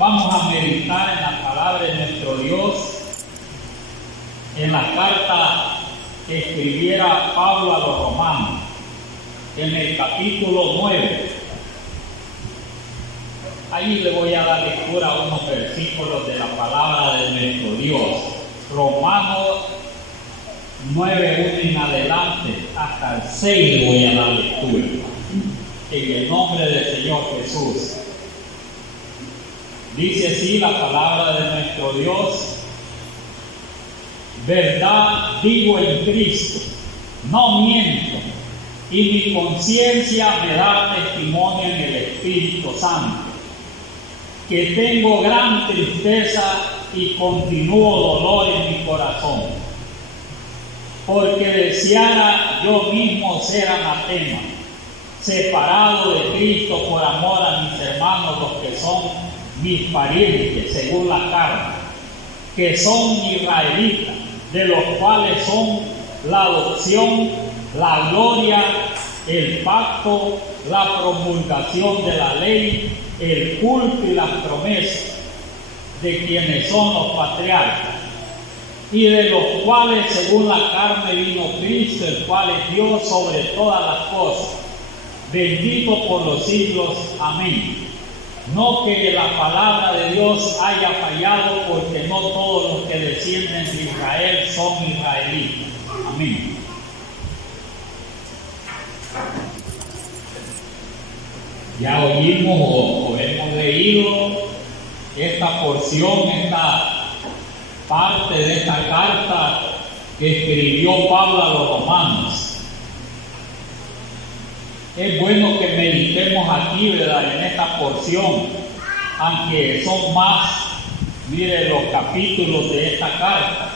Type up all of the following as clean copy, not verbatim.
Vamos a meditar en la palabra de nuestro Dios, en la carta que escribiera Pablo a los romanos, en el capítulo 9. Ahí le voy a dar lectura a unos versículos de la palabra de nuestro Dios. Romanos 9:1 en adelante, hasta el 6 le voy a dar lectura. En el nombre del Señor Jesús. Dice así la palabra de nuestro Dios: verdad digo en Cristo, no miento, y mi conciencia me da testimonio en el Espíritu Santo, que tengo gran tristeza y continuo dolor en mi corazón, porque deseara yo mismo ser anatema, separado de Cristo por amor a mis hermanos, los que son mis parientes según la carne, que son israelitas, de los cuales son la adopción, la gloria, el pacto, la promulgación de la ley, el culto y las promesas, de quienes son los patriarcas, y de los cuales según la carne vino Cristo, el cual es Dios sobre todas las cosas, bendito por los siglos. Amén. No que la palabra de Dios haya fallado, porque no todos los que descienden de Israel son israelitas. Amén. Ya oímos o hemos leído esta porción, esta parte de esta carta que escribió Pablo a los romanos. Es bueno que meditemos aquí, ¿verdad?, en esta porción, aunque son más, mire, los capítulos de esta carta.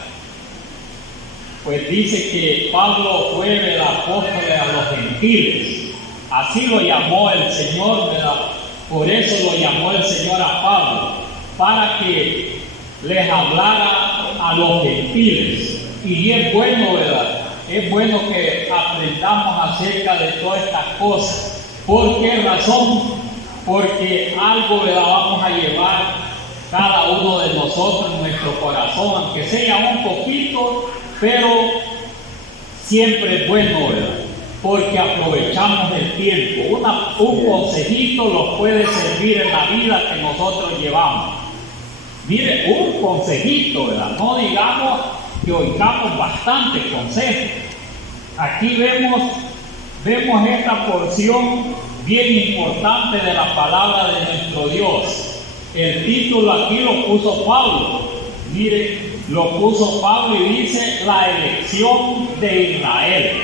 Pues dice que Pablo fue el apóstol a los gentiles. Así lo llamó el Señor, ¿verdad? Por eso lo llamó el Señor a Pablo, para que les hablara a los gentiles. Y es bueno, ¿verdad? Es bueno que aprendamos acerca de todas estas cosas. ¿Por qué razón? Porque algo, ¿verdad?, vamos a llevar cada uno de nosotros en nuestro corazón, aunque sea un poquito, pero siempre es bueno, ¿verdad?, porque aprovechamos el tiempo. Un consejito nos puede servir en la vida que nosotros llevamos. Mire, un consejito, ¿verdad? No digamos que oigamos bastante consejo. Aquí vemos esta porción bien importante de la palabra de nuestro Dios. El título aquí lo puso Pablo. Mire, lo puso Pablo y dice: la elección de Israel.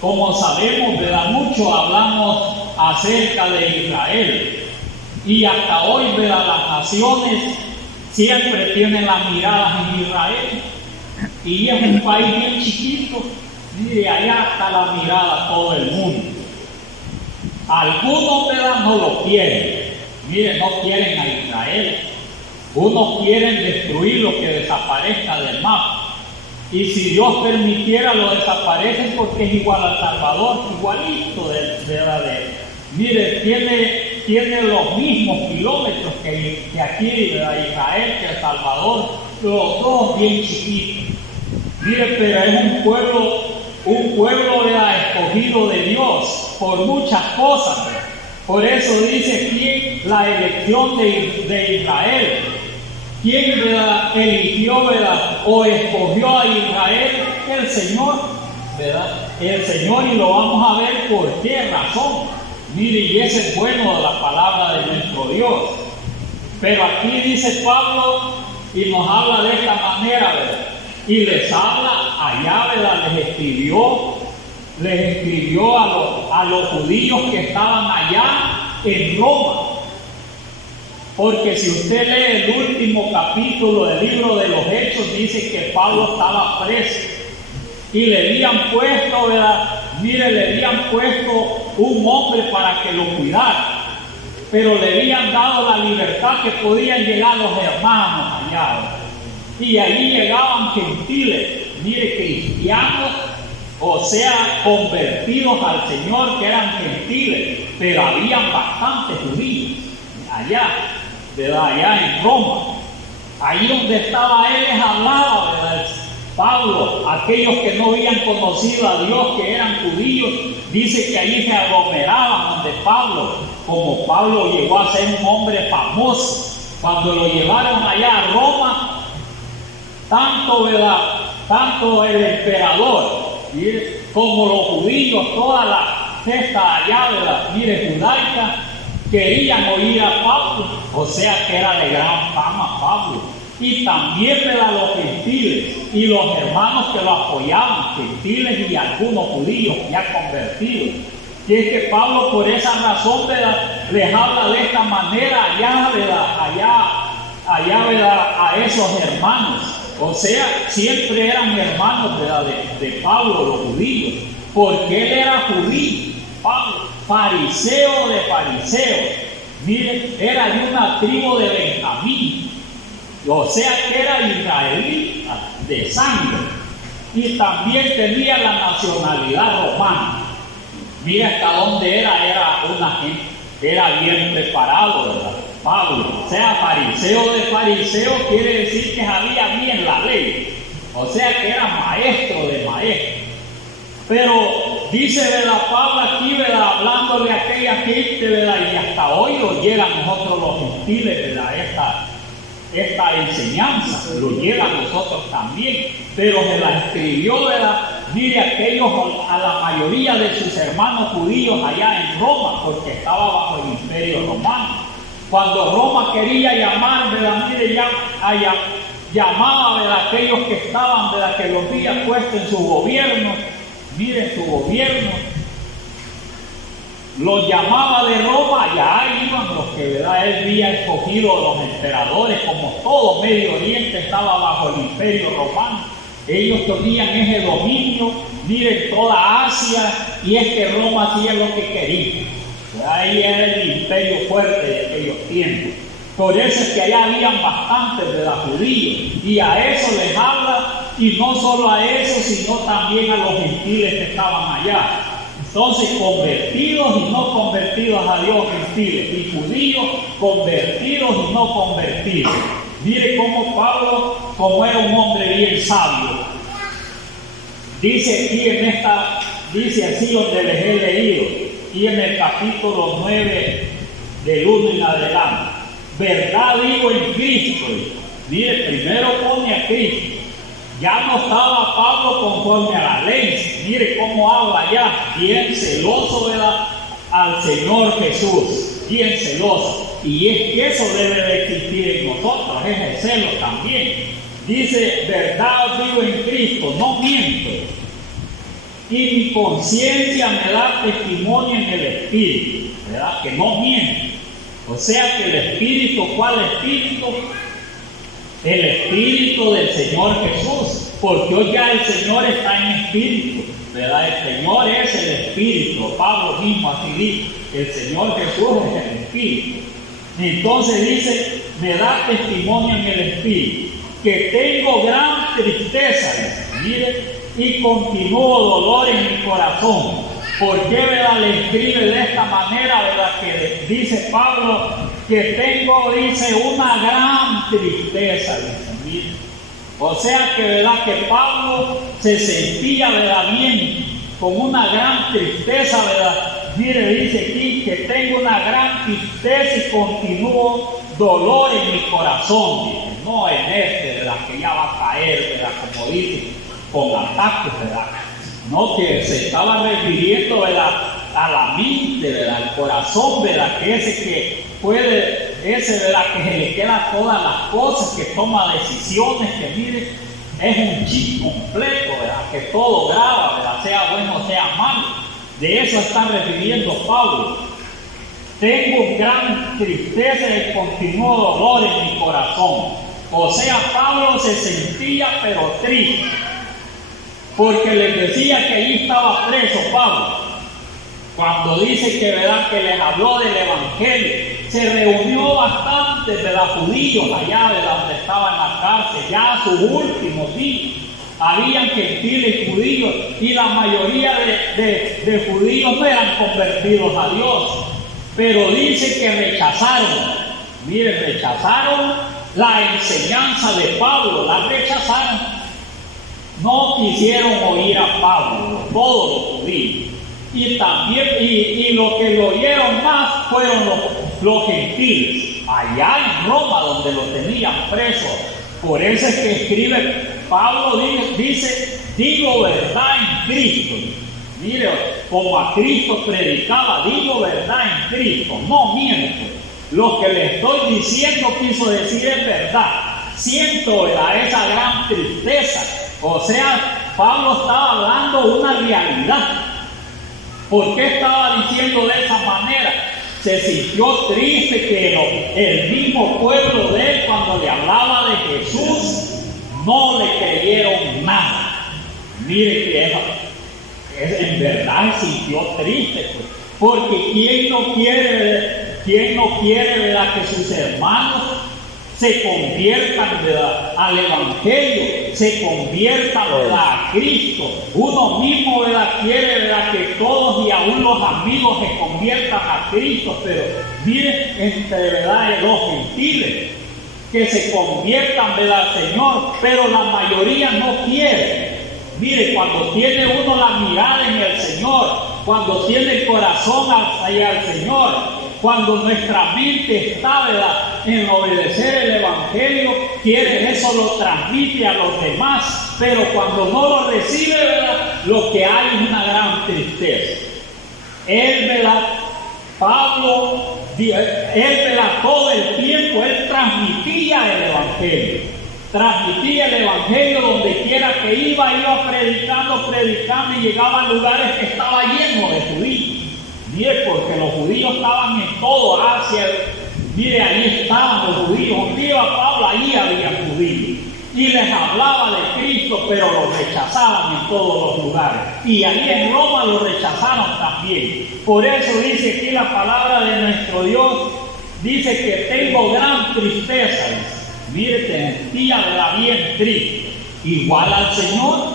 Como sabemos, ¿verdad?, mucho hablamos acerca de Israel. Y hasta hoy, ¿verdad?, las naciones siempre tienen las miradas en Israel. Y es un país bien chiquito. Mire, allá está la mirada todo el mundo. Algunos, ¿verdad?, no lo quieren. Mire, no quieren a Israel. Unos quieren destruir lo que desaparezca del mapa. Y si Dios permitiera, lo desaparecen, porque es igual al Salvador, igualito de la ley. Mire, tiene los mismos kilómetros que aquí, de Israel, que El Salvador, los dos bien chiquitos. Mire, pero es un pueblo escogido de Dios por muchas cosas. Por eso dice aquí la elección de Israel. ¿Quién, ¿verdad?, eligió, ¿verdad?, o escogió a Israel? El Señor, ¿verdad? El Señor, y lo vamos a ver por qué razón. Mire, y ese es bueno de la palabra de nuestro Dios. Pero aquí dice Pablo y nos habla de esta manera, ¿verdad? Y les habla allá, ¿verdad? Les escribió a los judíos que estaban allá en Roma. Porque si usted lee el último capítulo del libro de los Hechos, dice que Pablo estaba preso y le habían puesto, ¿verdad?, mire, le habían puesto un hombre para que lo cuidara, pero le habían dado la libertad, que podían llegar los hermanos allá, ¿verdad? Y allí llegaban gentiles, mire, cristianos, o sea, convertidos al Señor, que eran gentiles, pero habían bastantes judíos allá. ¿verdad? Allá en Roma. Ahí donde estaba él les hablaba, ¿verdad? Pablo, aquellos que no habían conocido a Dios, que eran judíos, dice que allí se aglomeraban donde Pablo, como Pablo llegó a ser un hombre famoso. Cuando lo llevaron allá a Roma, tanto, ¿verdad? Tanto el emperador como los judíos, toda la cesta allá, ¿verdad? Mire, judaica, querían oír a Pablo, o sea que era de gran fama Pablo. Y también, ¿verdad? Los gentiles y los hermanos que lo apoyaban, gentiles y algunos judíos ya convertidos. Y es que Pablo, por esa razón, ¿verdad? Les habla de esta manera allá, ¿verdad? Allá, ¿verdad? A esos hermanos. O sea, siempre eran hermanos, ¿verdad? De Pablo, los judíos, porque él era judío, Pablo, fariseo de fariseos. Miren, era de una tribu de Benjamín, o sea que era israelita de sangre, y también tenía la nacionalidad romana. Mira hasta dónde era una gente, era bien preparado, ¿verdad? Pablo, o sea, fariseo de fariseos quiere decir que sabía bien la ley, o sea que era maestro de maestros. Pero dice, ¿verdad? Pablo aquí, ¿verdad? Hablándole a aquella gente, ¿verdad? Y hasta hoy nos llega a nosotros los gentiles, ¿verdad? Esta enseñanza, lo llega a nosotros también, pero se la escribió, ¿verdad? Mire, a la mayoría de sus hermanos judíos allá en Roma, porque estaba bajo el imperio romano. Cuando Roma quería llamar, ¿verdad? Mire, llamaba, ¿verdad? Aquellos que estaban, ¿verdad? Que los había puesto en su gobierno, mire, su gobierno, los llamaba de Roma, ya iban los que, ¿verdad? Él había escogido a los emperadores, como todo Medio Oriente estaba bajo el imperio romano. Ellos tenían ese dominio, miren, toda Asia, y es que Roma hacía lo que quería. Ahí era el imperio fuerte de aquellos tiempos. Por eso es que allá habían bastantes de los judíos, y a eso les habla, y no solo a eso, sino también a los gentiles que estaban allá. Entonces, convertidos y no convertidos a Dios, gentiles, y judíos convertidos y no convertidos. Mire cómo Pablo, como era un hombre bien sabio, dice aquí dice así donde les he leído, y en el capítulo 9 del 1 en adelante, verdad digo en Cristo. Mire, primero pone a Cristo. Ya no estaba Pablo conforme a la ley. Mire cómo habla ya, bien celoso, ¿verdad? Al Señor Jesús, bien celoso. Y es que eso debe de existir en nosotros, es el celo también. Dice, verdad digo en Cristo, no miento. Y mi conciencia me da testimonio en el Espíritu, ¿verdad? Que no miento. O sea que el Espíritu, ¿cuál Espíritu? El Espíritu del Señor Jesús, porque hoy ya el Señor está en Espíritu, ¿verdad? El Señor es el Espíritu. Pablo mismo así dijo, el Señor Jesús es el Espíritu. Entonces dice, me da testimonio en el Espíritu, que tengo gran tristeza, mire, y continuo dolor en mi corazón. ¿Por qué, verdad, le escribe de esta manera, verdad? Que dice Pablo que tengo, dice, una gran tristeza, dice, mire. O sea que, verdad, que Pablo se sentía, verdad, bien, con una gran tristeza, verdad. Mire, dice aquí que tengo una gran tristeza y continuo dolor en mi corazón, dice, no en ¿verdad? Que ya va a caer, verdad, como dice, con ataques, verdad. No, que se estaba refiriendo, ¿verdad? A la mente, ¿verdad? Al corazón, ¿verdad? Que ese que puede, ¿verdad? Que se le queda todas las cosas, que toma decisiones, que mire, es un chip completo, ¿verdad? Que todo graba, ¿verdad? Sea bueno, sea malo. De eso está refiriendo Pablo. Tengo gran tristeza y continuo dolor en mi corazón. O sea, Pablo se sentía pero triste, porque les decía que allí estaba preso Pablo. Cuando dice que, ¿verdad? Que les habló del Evangelio, se reunió bastante de los judíos allá de donde estaba en la cárcel, ya a sus últimos días. Habían gentiles judíos y la mayoría de judíos no eran convertidos a Dios, pero dice que rechazaron Miren, rechazaron la enseñanza de Pablo, la rechazaron. No quisieron oír a Pablo, todos los judíos. Y también, y los que lo oyeron más fueron los gentiles, allá en Roma, donde lo tenían preso. Por eso es que escribe, Pablo dice, digo verdad en Cristo. Mire, como a Cristo predicaba, digo verdad en Cristo, no miento. Lo que le estoy diciendo, quiso decir, es verdad. Siento esa gran tristeza. O sea, Pablo estaba hablando una realidad. ¿Por qué estaba diciendo de esa manera? Se sintió triste que el mismo pueblo de él, cuando le hablaba de Jesús, no le creyeron nada. Mire que en verdad se sintió triste, porque ¿quién no quiere, ¿verdad?, que sus hermanos se conviertan, ¿verdad?, al Evangelio, se conviertan, ¿verdad?, a Cristo? Uno mismo, ¿verdad?, quiere, ¿verdad?, que todos y aún los amigos se conviertan a Cristo, pero miren, entre, ¿verdad?, los gentiles que se conviertan, ¿verdad?, al Señor, pero la mayoría no quiere. Mire, cuando tiene uno la mirada en el Señor, cuando tiene el corazón hacia el Señor, cuando nuestra mente está, ¿verdad?, en obedecer el Evangelio, quiere eso, lo transmite a los demás, pero cuando no lo recibe, ¿verdad?, lo que hay es una gran tristeza. Él, ¿verdad?, Pablo, ¿verdad?, todo el tiempo, él transmitía el Evangelio. Transmitía el Evangelio donde quiera que iba predicando y llegaba a lugares que estaba lleno de judíos. Mire, porque los judíos estaban en todo Asia. Mire, ahí estaban los judíos. Donde iba Pablo, ahí había judíos. Y les hablaba de Cristo, pero los rechazaban en todos los lugares. Y ahí en Roma los rechazaron también. Por eso dice aquí la palabra de nuestro Dios, dice que tengo gran tristeza. Mire, te sentía, ¿verdad?, bien triste. Igual al Señor.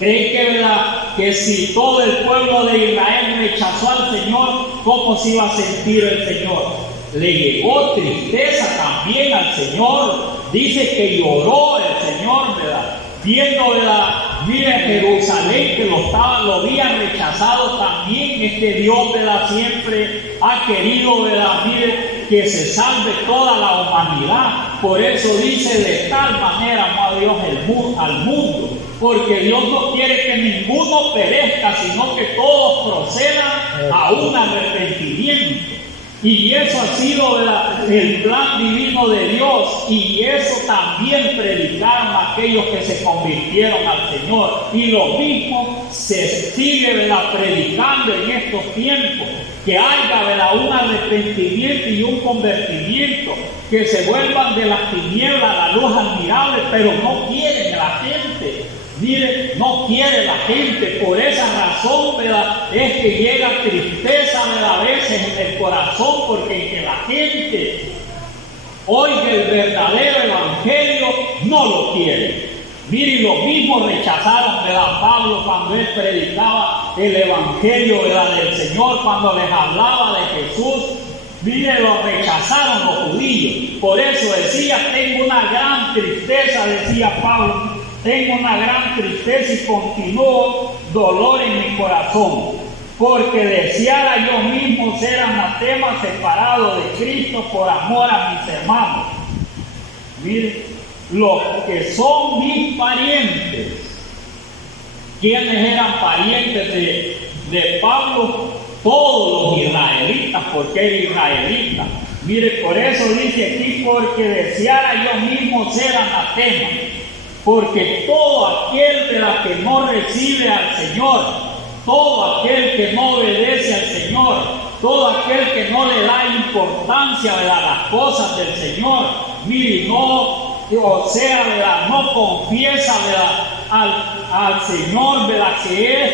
¿Cree que, verdad, que si todo el pueblo de Israel rechazó al Señor, cómo se iba a sentir el Señor? Le llegó tristeza también al Señor. Dice que lloró el Señor, ¿verdad?, viendo, ¿verdad?, mire, Jerusalén, que lo habían rechazado también. Dios, ¿verdad?, siempre ha querido, ¿verdad?, mire, que se salve toda la humanidad. Por eso dice, de tal manera amó a Dios al mundo, porque Dios no quiere que ninguno perezca, sino que todos procedan a un arrepentimiento. Y eso ha sido, ¿verdad?, el plan divino de Dios, y eso también predicaron aquellos que se convirtieron al Señor. Y lo mismo se sigue, ¿verdad?, predicando en estos tiempos, que haya, ¿verdad?, un arrepentimiento y un convertimiento, que se vuelvan de las tinieblas a la luz admirable, pero no quieren la gente. Mire, no quiere la gente. Por esa razón, ¿verdad?, es que llega tristeza, ¿verdad?, a veces en el corazón, porque que la gente oiga el verdadero Evangelio, no lo quiere. Mire, y lo mismo rechazaron, ¿verdad?, Pablo cuando él predicaba el Evangelio, ¿verdad?, del Señor, cuando les hablaba de Jesús. Mire, lo rechazaron los judíos. Por eso decía, tengo una gran tristeza, decía Pablo. Tengo una gran tristeza y continuo dolor en mi corazón, porque deseara yo mismo ser anatema, separado de Cristo por amor a mis hermanos. Mire, los que son mis parientes. ¿Quiénes eran parientes de Pablo? Todos los israelitas, porque era israelita. Mire, por eso dice aquí, porque deseara yo mismo ser anatema. Porque todo aquel de la que no recibe al Señor, todo aquel que no obedece al Señor, todo aquel que no le da importancia, ¿verdad?, a las cosas del Señor, mire, no, o sea, ¿verdad?, no confiesa, ¿verdad?, al Señor, ¿verdad?, que es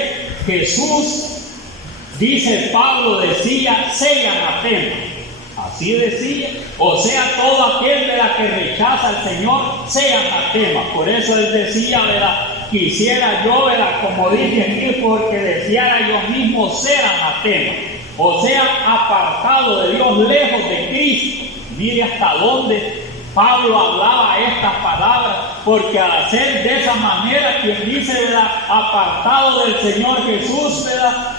Jesús. Dice Pablo, decía, sea anatema. Así decía, o sea, todo aquel, ¿verdad?, que rechaza al Señor, sea anatema. Por eso él decía, ¿verdad?, quisiera yo, ¿verdad?, como dice aquí, porque deseara yo mismo ser anatema, o sea, apartado de Dios, lejos de Cristo. Mire hasta dónde Pablo hablaba estas palabras, porque al hacer de esa manera, quien dice, ¿verdad?, apartado del Señor Jesús, ¿verdad?,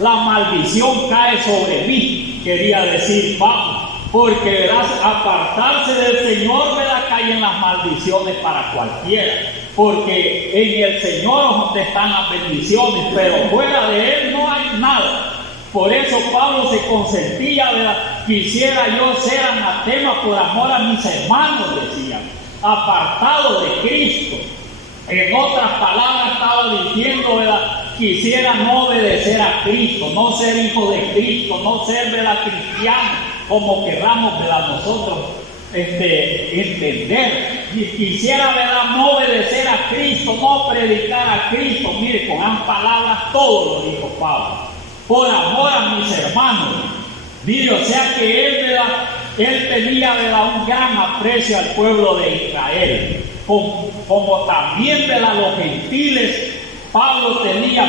la maldición cae sobre mí, quería decir Pablo, porque verás, apartarse del Señor, ¿verdad?, caen las maldiciones para cualquiera, porque en el Señor es donde están las bendiciones, pero fuera de Él no hay nada. Por eso Pablo se consentía, ¿verdad?, quisiera yo ser anatema por amor a mis hermanos, decía, apartado de Cristo. En otras palabras estaba diciendo, ¿verdad?, quisiera no obedecer a Cristo, no ser hijo de Cristo, no ser, ¿verdad?, cristiano, como querramos, ¿verdad?, nosotros entender. Quisiera, ¿verdad?, no obedecer a Cristo, no predicar a Cristo. Mire, con las palabras todo lo dijo Pablo, por amor a mis hermanos. Mire, o sea que él, ¿verdad?, él tenía, ¿verdad?, un gran aprecio al pueblo de Israel, como también, ¿verdad?, los gentiles. Pablo tenía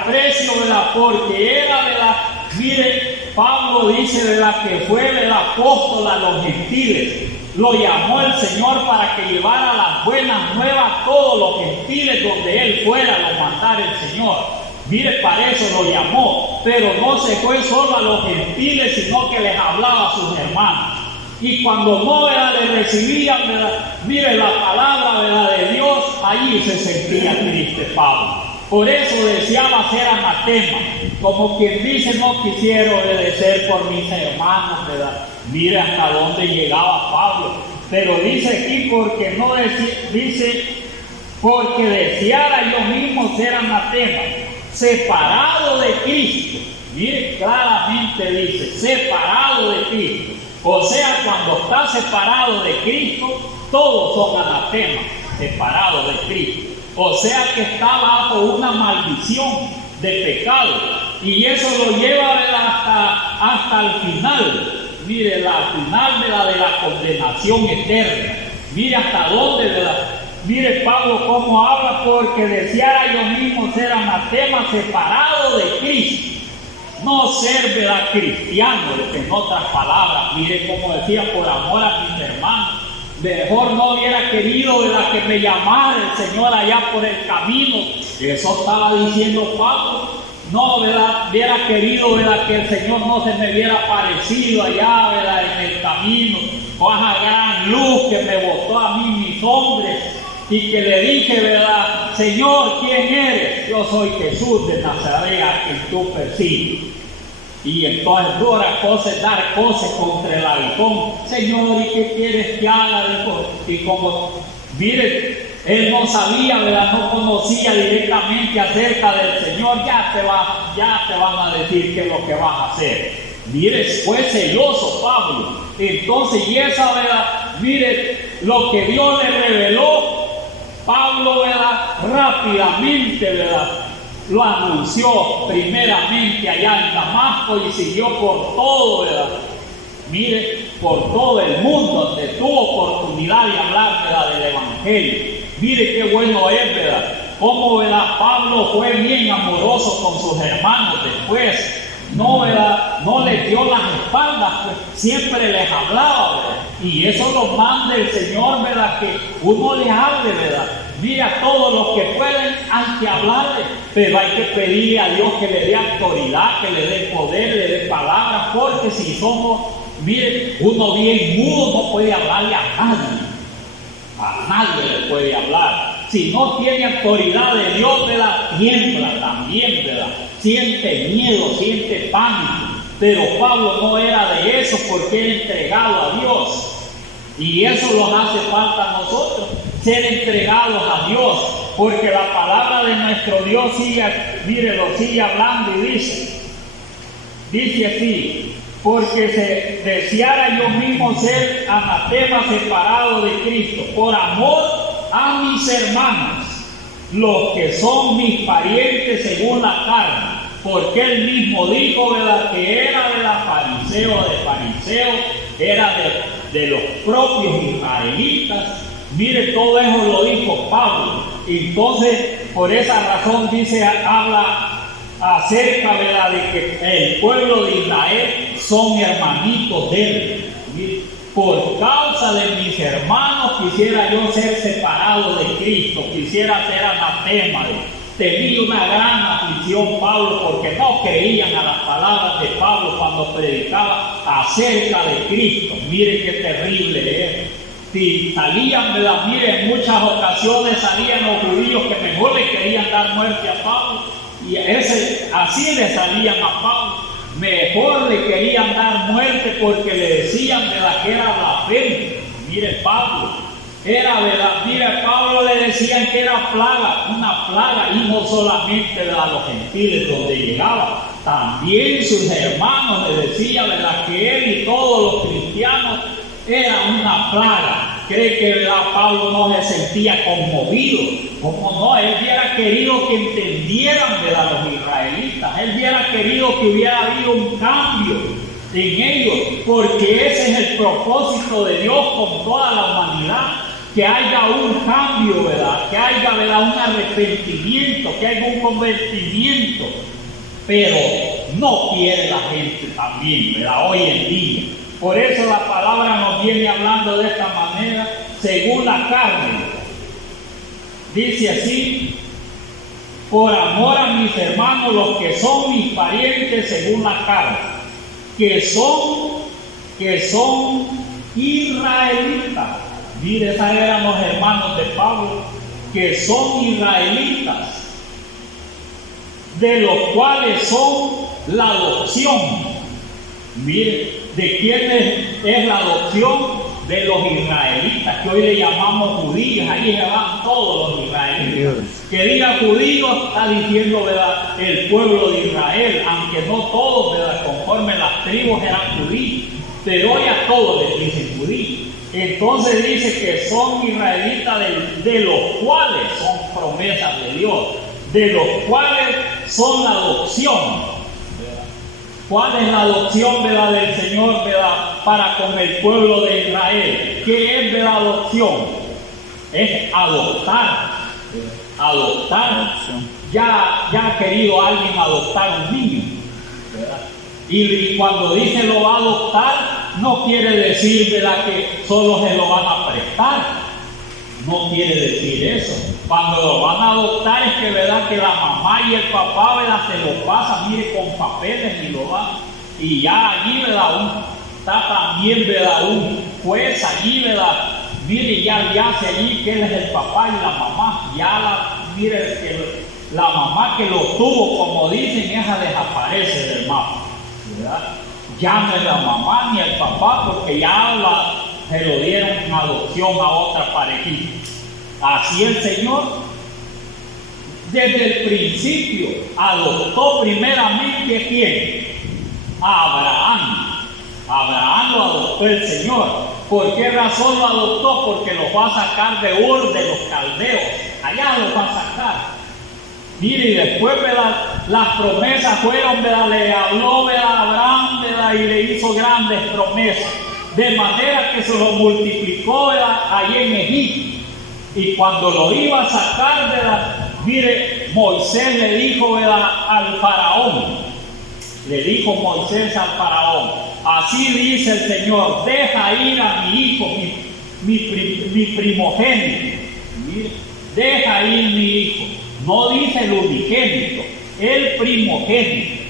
aprecio, ¿verdad?, porque era, ¿verdad?, mire, Pablo dice, ¿verdad?, que fue el apóstol a los gentiles. Lo llamó el Señor para que llevara las buenas nuevas a todos los gentiles donde él fuera, lo mandara el Señor. Mire, para eso lo llamó, pero no se fue solo a los gentiles, sino que les hablaba a sus hermanos. Y cuando no, ¿verdad?, le recibían, ¿verdad?, mire, la palabra, ¿verdad?, de Dios, allí se sentía triste Pablo. Por eso deseaba ser anatema, como quien dice, no quisiera obedecer por mis hermanos, ¿verdad? Mire hasta dónde llegaba Pablo. Pero dice aquí, porque no dice, porque deseara yo mismo ser anatema, separado de Cristo. Mire, claramente dice, separado de Cristo. O sea, cuando está separado de Cristo, todos son anatemas, separados de Cristo. O sea que está bajo una maldición de pecado. Y eso lo lleva, ¿verdad?, hasta el final. Mire, la final, ¿verdad?, de la condenación eterna. Mire hasta dónde, ¿verdad? Mire Pablo cómo habla, porque deseara yo mismo ser anatema, separado de Cristo. No ser, ¿verdad?, cristiano, en otras palabras. Mire cómo decía, por amor a mis hermanos. Mejor no hubiera querido, ¿verdad?, que me llamara el Señor allá por el camino. Eso estaba diciendo Pablo. No, ¿verdad?, hubiera querido, ¿verdad?, que el Señor no se me hubiera aparecido allá, ¿verdad?, en el camino, con esa gran luz que me botó a mí mis hombres, y que le dije, ¿verdad?, Señor, ¿quién eres? Yo soy Jesús de Nazaret, a quien tú persigues. Y entonces dura cosas, dar cosas contra el aguijón. Señor, ¿y qué quieres que haga? Y como, mire, él no sabía, ¿verdad?, no conocía directamente acerca del Señor, ya te van a decir qué es lo que vas a hacer. Mire, fue celoso Pablo. Entonces, y esa, ¿verdad?, mire, lo que Dios le reveló, Pablo, ¿verdad?, rápidamente, ¿verdad?, lo anunció primeramente allá en Damasco y siguió por todo, ¿verdad?, mire, por todo el mundo, donde tuvo oportunidad de hablar, ¿verdad?, del Evangelio. Mire qué bueno es, ¿verdad?, cómo, ¿verdad?, Pablo fue bien amoroso con sus hermanos después. No, ¿verdad?, no les dio las espaldas, pues siempre les hablaba, ¿verdad? Y eso lo manda el Señor, ¿verdad?, que uno le hable, ¿verdad? Mira, todos los que pueden hay que hablarle, pero hay que pedirle a Dios que le dé autoridad, que le dé poder, le dé palabras, porque si somos, mire, uno bien mudo no puede hablarle a nadie le puede hablar. Si no tiene autoridad de Dios, ¿verdad?, tiembla también, ¿verdad?, siente miedo, siente pánico. Pero Pablo no era de eso, porque era entregado a Dios. Y eso nos hace falta a nosotros, ser entregados a Dios, porque la palabra de nuestro Dios sigue, mire, lo sigue hablando y dice así, porque se deseara yo mismo ser anatema, separado de Cristo, por amor a mis hermanos, los que son mis parientes según la carne, porque él mismo dijo, ¿verdad?, que era de la fariseo, era de los propios israelitas. Mire, todo eso lo dijo Pablo. Entonces, por esa razón habla acerca, ¿verdad?, de que el pueblo de Israel son hermanitos de él. por causa de mis hermanos quisiera yo ser separado de Cristo, quisiera ser anatema. Tenía una gran aflicción Pablo porque no creían a las palabras de Pablo cuando predicaba acerca de Cristo. Miren qué terrible es. Si salían, ¿verdad? Miren, en muchas ocasiones salían los judíos que mejor le querían dar muerte a Pablo, y así le salían a Pablo. Mejor le querían dar muerte porque le decían, ¿verdad?, que era blasfemo. Mire, Pablo era, ¿verdad? Mire, Pablo le decían que era plaga, una plaga, y no solamente de los gentiles donde llegaba, también sus hermanos le decían, ¿verdad?, que él y todos los cristianos eran una plaga. Cree que, ¿verdad?, Pablo no se sentía conmovido. ¿Cómo no? Él hubiera querido que entendieran, ¿verdad?, los israelitas. Él hubiera querido que hubiera habido un cambio en ellos, porque ese es el propósito de Dios con toda la humanidad, que haya un cambio, ¿verdad?, que haya, ¿verdad?, un arrepentimiento, que haya un convertimiento. Pero no quiere la gente también, ¿verdad?, hoy en día. Por eso la palabra nos viene hablando de esta manera, según la carne. Dice así: por amor a mis hermanos, los que son mis parientes según la carne, que son israelitas. Mire, esos eran los hermanos de Pablo, que son israelitas, de los cuales son la adopción. Mire, ¿de quién es la adopción? De los israelitas, que hoy le llamamos judíos. Allí se van todos los israelitas. Que diga judíos, está diciendo, ¿verdad?, el pueblo de Israel, aunque no todos, ¿verdad?, conforme las tribus eran judíos, pero hoy a todos les dicen judíos. Entonces dice que son israelitas, de los cuales son promesas de Dios, de los cuales son la adopción. ¿Cuál es la adopción, ¿verdad?, del Señor, ¿verdad?, para con el pueblo de Israel? ¿Qué es de la adopción? Es adoptar. Adoptar. Ya ha querido alguien adoptar un niño, ¿verdad? Y cuando dice lo va a adoptar, no quiere decir, ¿verdad?, que solo se lo van a prestar. No quiere decir eso. Cuando lo van a adoptar es que, ¿verdad?, que la mamá y el papá, ¿verdad?, se lo pasan, mire, con papeles y lo van. Y ya allí, ¿verdad?, está también, ¿verdad?, un juez allí, ¿verdad?, mire, ya hace allí que él es el papá y la mamá. Mire, que la mamá que lo tuvo, como dicen, esa desaparece del mapa, ¿verdad? Ya no es la mamá ni el papá, porque ya se lo dieron en adopción a otra parejita. Así el Señor, desde el principio, adoptó primeramente ¿a quién? A Abraham. Abraham lo adoptó el Señor. ¿Por qué razón lo adoptó? Porque lo va a sacar de Ur de los caldeos. Allá lo va a sacar. Mire, y después, ¿verdad?, las promesas fueron, ¿verdad?, le habló, ¿verdad?, a Abraham, ¿verdad?, y le hizo grandes promesas. De manera que se lo multiplicó, ¿verdad?, allí en Egipto. Y cuando lo iba a sacar, ¿verdad?, mire, Moisés le dijo, ¿verdad?, al faraón. Le dijo Moisés al faraón: así dice el Señor, deja ir a mi hijo, mi primogénito. Mire, deja ir mi hijo. No dice el unigénito, el primogénito.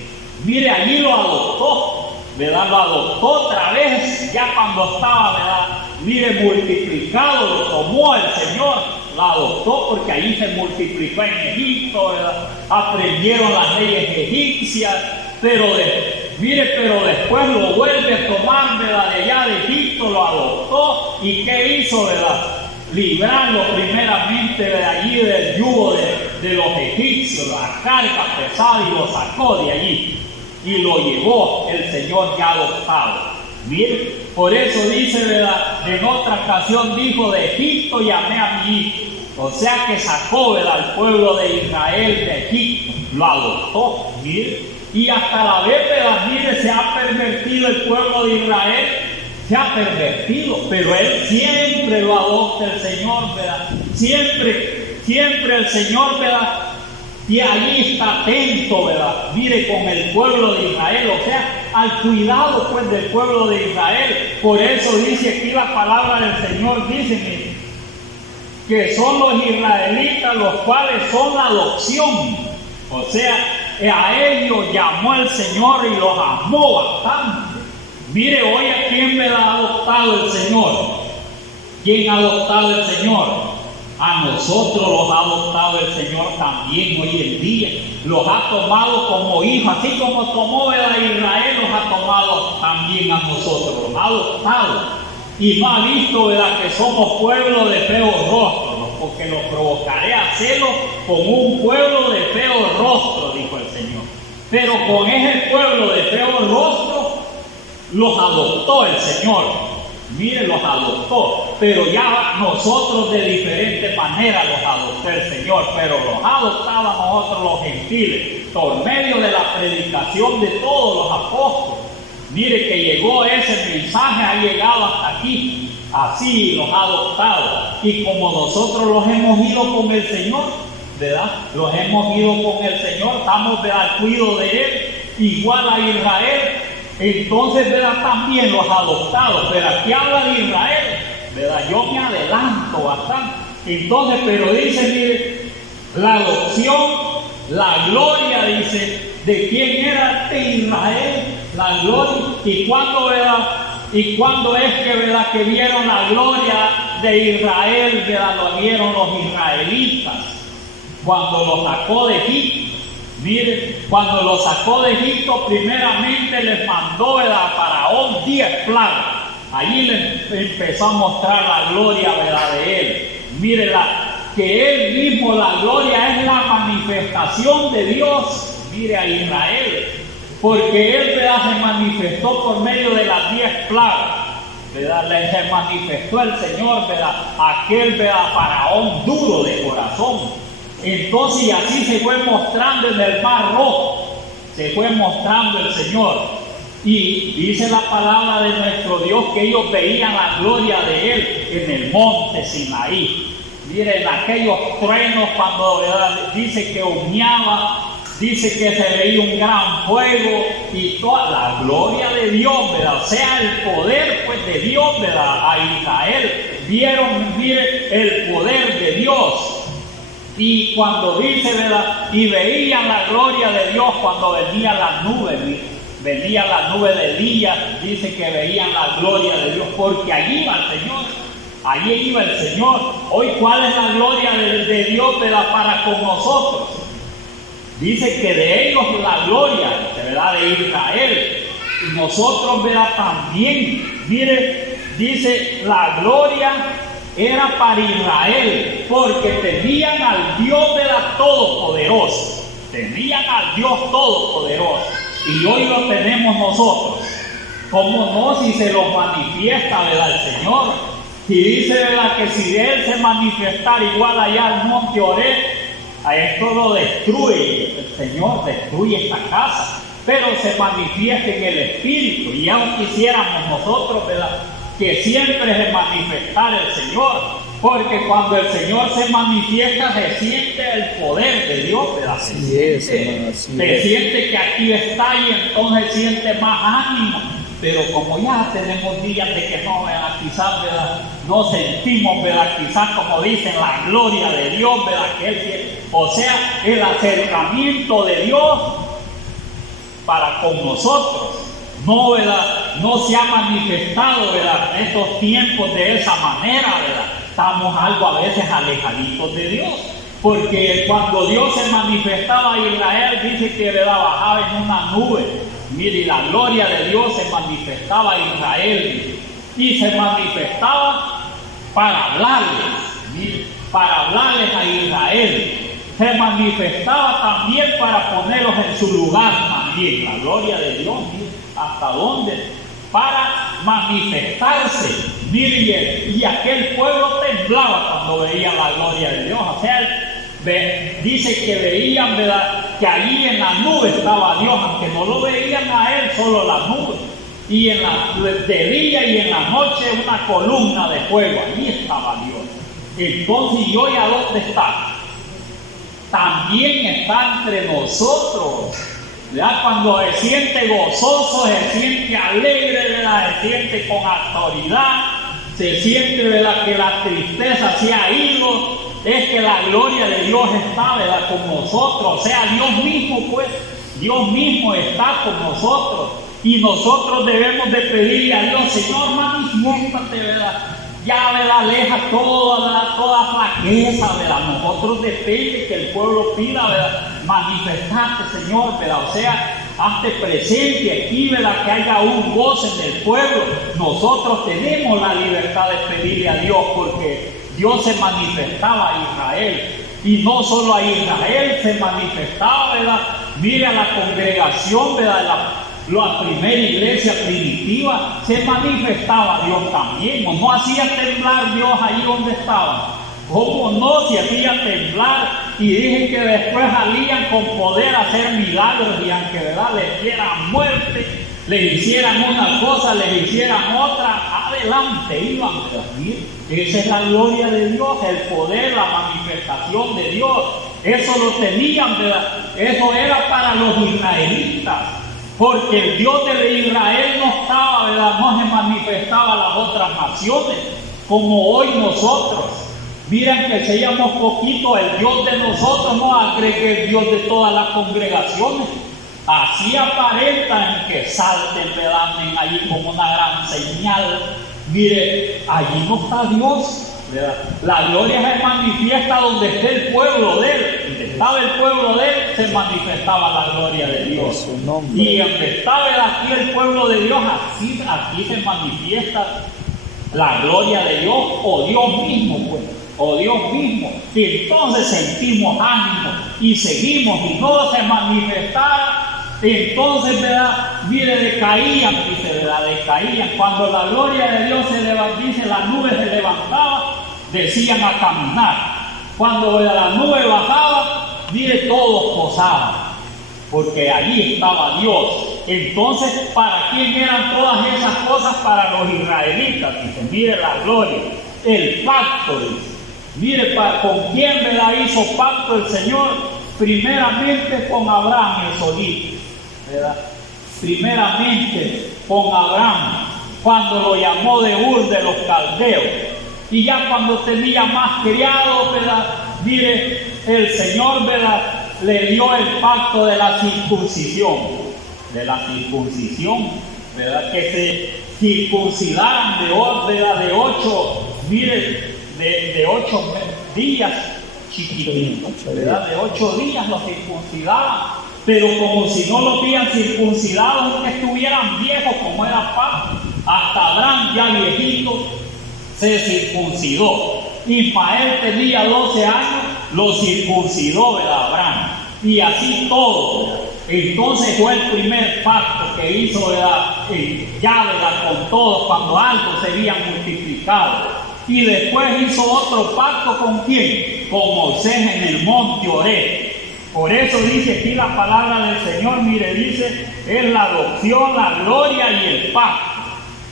Mire, allí lo adoptó, ¿verdad? Lo adoptó otra vez, ya cuando estaba, ¿verdad?, mire, multiplicado, lo tomó el Señor, lo adoptó porque allí se multiplicó en Egipto, ¿verdad? Aprendieron las leyes egipcias, pero después lo vuelve a tomar, ¿verdad?, de allá de Egipto, lo adoptó. ¿Y qué hizo, verdad? Librarlo primeramente de allí del yugo de los egipcios, la carga pesada, y lo sacó de allí y lo llevó el Señor ya adoptado. Mire, por eso dice, ¿verdad?, en otra ocasión dijo: de Egipto llamé a mi hijo. O sea que sacó, ¿verdad?, al pueblo de Israel de Egipto, lo adoptó. Mire, y hasta la vez, ¿verdad?, mire, se ha pervertido el pueblo de Israel. Se ha pervertido, pero él siempre lo adopta el Señor, ¿verdad? Siempre el Señor, ¿verdad?, Y allí está atento, ¿verdad? Mire, con el pueblo de Israel, o sea, al cuidado pues del pueblo de Israel. Por eso dice aquí la palabra del Señor, dice, mire, que son los israelitas los cuales son la adopción. O sea, a ellos llamó el Señor y los amó bastante. Mire, hoy a quién me ha adoptado el Señor. ¿Quién ha adoptado el Señor? A nosotros los ha adoptado el Señor también hoy en día. Los ha tomado como hijos, así como tomó a Israel, los ha tomado también a nosotros, los ha adoptado. Y no ha visto, ¿verdad?, que somos pueblo de feo rostro, ¿no? Porque los provocaré a celos con un pueblo de feo rostro, dijo el Señor. Pero con ese pueblo de feo rostro los adoptó el Señor. Mire, los adoptó, pero ya nosotros de diferente manera los adoptó el Señor, pero los adoptaba a nosotros los gentiles, por medio de la predicación de todos los apóstoles. Mire que llegó ese mensaje, ha llegado hasta aquí, así los ha adoptado. Y como nosotros los hemos ido con el Señor, ¿verdad? Los hemos ido con el Señor, estamos al cuidado de Él, igual a Israel. Entonces, ¿verdad?, también los adoptados, pero aquí habla de Israel, ¿verdad? Yo me adelanto bastante. Entonces, pero dice, mire, la adopción, la gloria, dice, ¿de quién era? De Israel, la gloria. ¿Y cuándo, verdad? ¿Y cuándo es que, verdad, que vieron la gloria de Israel, verdad? Lo vieron los israelitas, cuando los sacó de Egipto. Mire, cuando los sacó de Egipto, primeramente les mandó a Faraón 10 plagas. Allí les empezó a mostrar la gloria, ¿verdad?, de él. Mire, que él mismo, la gloria es la manifestación de Dios, mire, a Israel. Porque él, ¿verdad?, se manifestó por medio de las 10 plagas, ¿verdad? Se manifestó el Señor, ¿verdad?, aquel, ¿verdad?, Faraón duro de corazón. Entonces, y así se fue mostrando en el Mar Rojo, se fue mostrando el Señor. Y dice la palabra de nuestro Dios que ellos veían la gloria de Él en el monte Sinaí. Miren aquellos truenos cuando, ¿verdad?, dice que humeaba, dice que se veía un gran fuego y toda la gloria de Dios, ¿verdad? O sea, el poder pues de Dios, ¿verdad?, a Israel. Vieron, mire, el poder de Dios. Y cuando dice, ¿verdad?, y veían la gloria de Dios cuando venía la nube de Elías, dice que veían la gloria de Dios, porque allí iba el Señor, allí iba el Señor. Hoy, ¿cuál es la gloria de Dios, ¿verdad?, para con nosotros? Dice que de ellos la gloria, ¿verdad?, de Israel, y nosotros, ¿verdad?, también. Mire, dice la gloria era para Israel, porque tenían al Dios, ¿verdad?, todopoderoso. Tenían al Dios todopoderoso. Y hoy lo tenemos nosotros. ¿Cómo no? Si se los manifiesta, ¿verdad?, el Señor. Y dice, ¿verdad?, que si de Él se manifestara igual allá al monte Oreb, a esto lo destruye. El Señor destruye esta casa. Pero se manifiesta en el Espíritu. Y ya quisiéramos nosotros, ¿verdad?, que siempre se manifestara el Señor, porque cuando el Señor se manifiesta se siente el poder de Dios, ¿verdad? Se siente que aquí está y entonces siente más ánimo. Pero como ya tenemos días de que no, ¿verdad?, quizás, ¿verdad?, no sentimos, ¿verdad?, quizás como dicen, la gloria de Dios, ¿verdad?, que Él tiene. O sea, el acercamiento de Dios para con nosotros. No, ¿verdad?, no se ha manifestado, ¿verdad?, en estos tiempos de esa manera, ¿verdad? Estamos algo a veces alejaditos de Dios, porque cuando Dios se manifestaba a Israel, dice que, ¿verdad?, bajaba en una nube. Mire, la gloria de Dios se manifestaba a Israel y se manifestaba para hablarles, mire, para hablarles a Israel. Se manifestaba también para ponerlos en su lugar también, la gloria de Dios. Mire, ¿hasta dónde? Para manifestarse. Mire, y aquel pueblo temblaba cuando veía la gloria de Dios. O sea, dice que veían, ¿verdad?, que allí en la nube estaba Dios, aunque no lo veían a Él, solo la nube. Y de día y en la noche una columna de fuego, allí estaba Dios. Entonces, ¿y hoy a dónde está? también está entre nosotros. ¿Verdad? Cuando se siente gozoso, se siente alegre, ¿verdad? Se siente con autoridad, se siente, ¿verdad?, que la tristeza se ha ido, es que la gloria de Dios está, ¿verdad?, con nosotros. O sea, Dios mismo, pues, Dios mismo está con nosotros. Y nosotros debemos de pedirle a Dios: Señor, manifiéstate, ¿verdad? Ya, ¿verdad?, aleja toda flaqueza, ¿verdad? Nosotros depende que el pueblo pida, ¿verdad?, manifestarte, Señor, ¿verdad? O sea, hazte presente aquí, ¿verdad?, que haya un goce en el pueblo. Nosotros tenemos la libertad de pedirle a Dios, porque Dios se manifestaba a Israel. Y no solo a Israel se manifestaba, ¿verdad? Mire a la congregación, ¿verdad?, la primera iglesia primitiva, se manifestaba Dios también. No hacía temblar Dios ahí donde estaban. ¿Cómo no? Se hacía temblar, y dije que después salían con poder a hacer milagros, y aunque, ¿verdad?, les dieran muerte, les hicieran una cosa, les hicieran otra, adelante iban. Esa es la gloria de Dios, el poder, la manifestación de Dios. Eso lo tenían, ¿verdad? Eso era para los israelitas, porque el Dios de Israel no estaba, ¿verdad?, no se manifestaba a las otras naciones como hoy nosotros. Miren que seamos poquito, el Dios de nosotros no cree que es el Dios de todas las congregaciones. Así aparentan que salten, ¿verdad?, allí como una gran señal. Mire, allí no está Dios, ¿verdad? La gloria se manifiesta donde esté el pueblo de Él. Donde estaba el pueblo de Él, se manifestaba la gloria de Dios. Y donde estaba aquí el pueblo de Dios, aquí se manifiesta la gloria de Dios, o Dios mismo, pues. O Dios mismo. Y entonces sentimos ánimo y seguimos, y no se manifestara. Entonces, ¿verdad?, mire, decaían, dice, ¿verdad?, decaían. Cuando la gloria de Dios se levantaba, dice, las nubes se levantaban, decían a caminar. Cuando, ¿verdad?, la nube bajaba, mire, todos gozaban, porque allí estaba Dios. Entonces, ¿para quién eran todas esas cosas? Para los israelitas. Dice, mire la gloria, el pacto, dice. Mire, ¿con quién, ¿verdad?, hizo pacto el Señor? Primeramente con Abraham, el solito, ¿verdad? Primeramente con Abraham, cuando lo llamó de Ur de los Caldeos. Y ya cuando tenía más criados, ¿verdad?, mire, el Señor, ¿verdad?, le dio el pacto de la circuncisión. De la circuncisión, ¿verdad?, que se circuncidaran de 8, mire, de 8 días chiquititos, ¿verdad? De 8 días los circuncidaban, pero como si no los habían circuncidado, que estuvieran viejos, como era pacto. Hasta Abraham, ya viejito, se circuncidó. Ismael tenía 12 años, lo circuncidó, ¿verdad?, Abraham. Y así todo, ¿verdad? Entonces fue el primer pacto que hizo, ¿verdad?, ya, ¿verdad?, con todos, cuando algo se había multiplicado. Y después hizo otro pacto, ¿con quién? Con Moisés en el monte Horeb. Por eso dice aquí la palabra del Señor, mire, dice, es la adopción, la gloria y el pacto.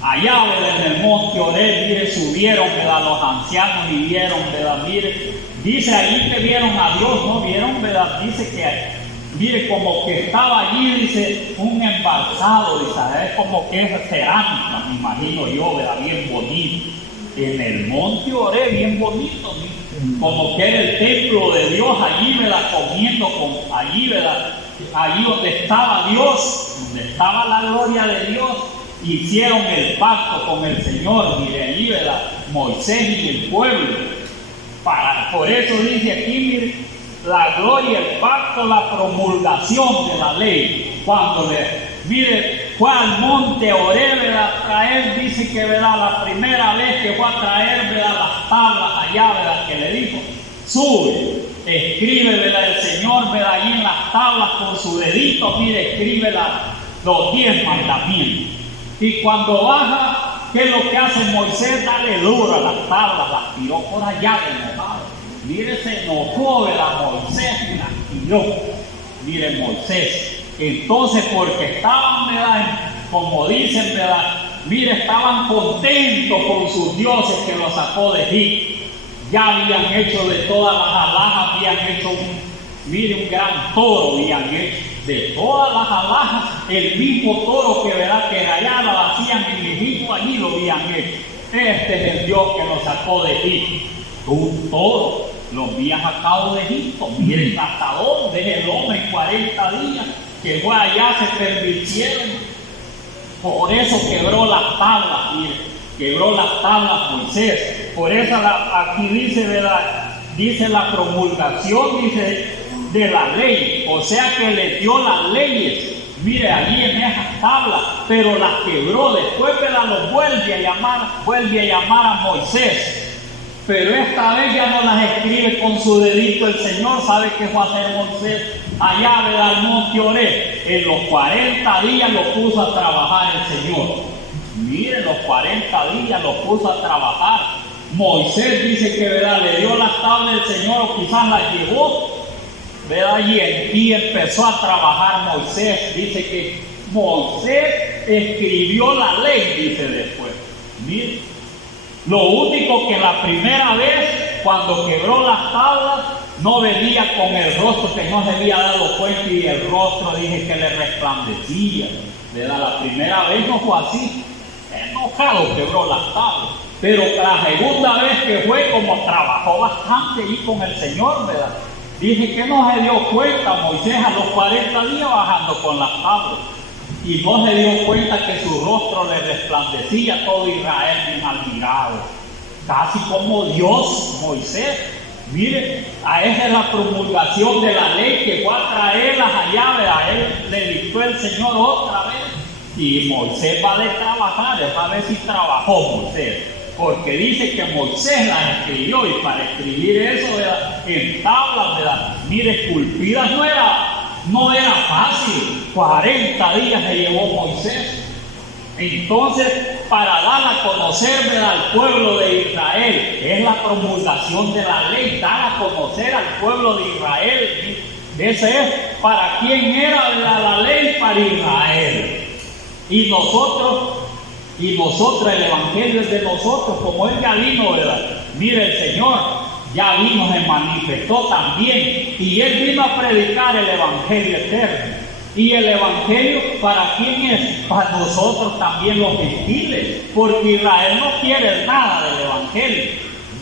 Allá, ¿verdad?, en el monte Horeb, mire, subieron, ¿verdad?, los ancianos y vieron, ¿verdad?, mire, dice ahí que vieron a Dios, ¿no? Vieron, ¿verdad?, dice que, mire, como que estaba allí, dice, un embalsado, dice, es como que es cerámica, me imagino yo, ¿verdad?, bien bonito. En el monte Horeb, bien bonito, como que era el templo de Dios, allí, ¿verdad?, comiendo allí, ¿verdad?, allí donde estaba Dios, donde estaba la gloria de Dios. Hicieron el pacto con el Señor, mire, allí, ¿verdad?, Moisés y el pueblo. Por eso dice aquí, mire, la gloria, el pacto, la promulgación de la ley. Cuando mire, fue al monte Horeb, ¿verdad?, a traer, dice que, ¿verdad?, la primera vez que fue a traer, ¿verdad?, las tablas allá, ¿verdad?, que le dijo, sube, escribe, ¿verdad?, el Señor, ¿verdad?, allí en las tablas con su dedito, mire, escribe los 10 mandamientos. Y cuando baja, ¿qué es lo que hace Moisés? Dale duro a las tablas, las tiró por allá de enojado. Mire, se enojó, ¿verdad?, Moisés, y las tiró. Mire, Moisés. Entonces, porque estaban, ¿verdad?, como dicen, ¿verdad?, mire, estaban contentos con sus dioses que los sacó de Egipto. Ya habían hecho de todas las alhajas, habían hecho mire, un gran toro habían hecho. De todas las alhajas, el mismo toro que verá que allá lo hacían en Egipto, allí lo habían hecho. Este es el Dios que nos sacó de Egipto. Un toro lo había sacado de Egipto. Miren hasta dónde es el hombre en 40 días. Que fue allá, se permitieron. Por eso quebró las tablas, miren, quebró las tablas Moisés. Por eso aquí dice, ¿verdad? Dice la promulgación, dice, de la ley, o sea que le dio las leyes, mire, allí en esas tablas, pero las quebró. Después, ¿verdad? Lo vuelve a llamar a Moisés, pero esta vez ya no las escribe con su dedito el Señor. ¿Sabe qué fue a hacer Moisés? Allá, ¿verdad? Al monte Oreb, en los 40 días lo puso a trabajar el Señor. Miren, los 40 días lo puso a trabajar. Moisés dice que, ¿verdad? Le dio las tablas del Señor, o quizás las llevó, ¿verdad? Y empezó a trabajar Moisés. Dice que Moisés escribió la ley, dice después. Miren, lo único que la primera vez, cuando quebró las tablas, no venía con el rostro, que no se había dado cuenta, y el rostro, dije, que le resplandecía, ¿verdad? La primera vez no fue así, enojado quebró las tablas. Pero la segunda vez que fue, como trabajó bastante ahí con el Señor, ¿verdad? Dije que no se dio cuenta Moisés a los 40 días bajando con las tablas. Y no se dio cuenta que su rostro le resplandecía, todo Israel bien admirado. Casi como Dios, Moisés. Miren, a esa es la promulgación de la ley, que fue a traerlas allá, a él le dictó el Señor otra vez. Y Moisés va a trabajar, esa vez sí trabajó Moisés. Porque dice que Moisés las escribió, y para escribir eso, ¿verdad? En tablas, ¿verdad? Mire, esculpidas no era fácil. 40 días se llevó Moisés. Entonces, para dar a conocer, ¿verdad?, al pueblo de Israel, es la promulgación de la ley, dar a conocer al pueblo de Israel. Ese es para quién era, ¿verdad?, la ley, para Israel. Y nosotros, el Evangelio es de nosotros, como él ya vino, ¿verdad? Mire, el Señor ya vino, se manifestó también, y él vino a predicar el Evangelio eterno. Y el Evangelio, ¿para quién es? Para nosotros también, los gentiles, porque Israel no quiere nada del Evangelio,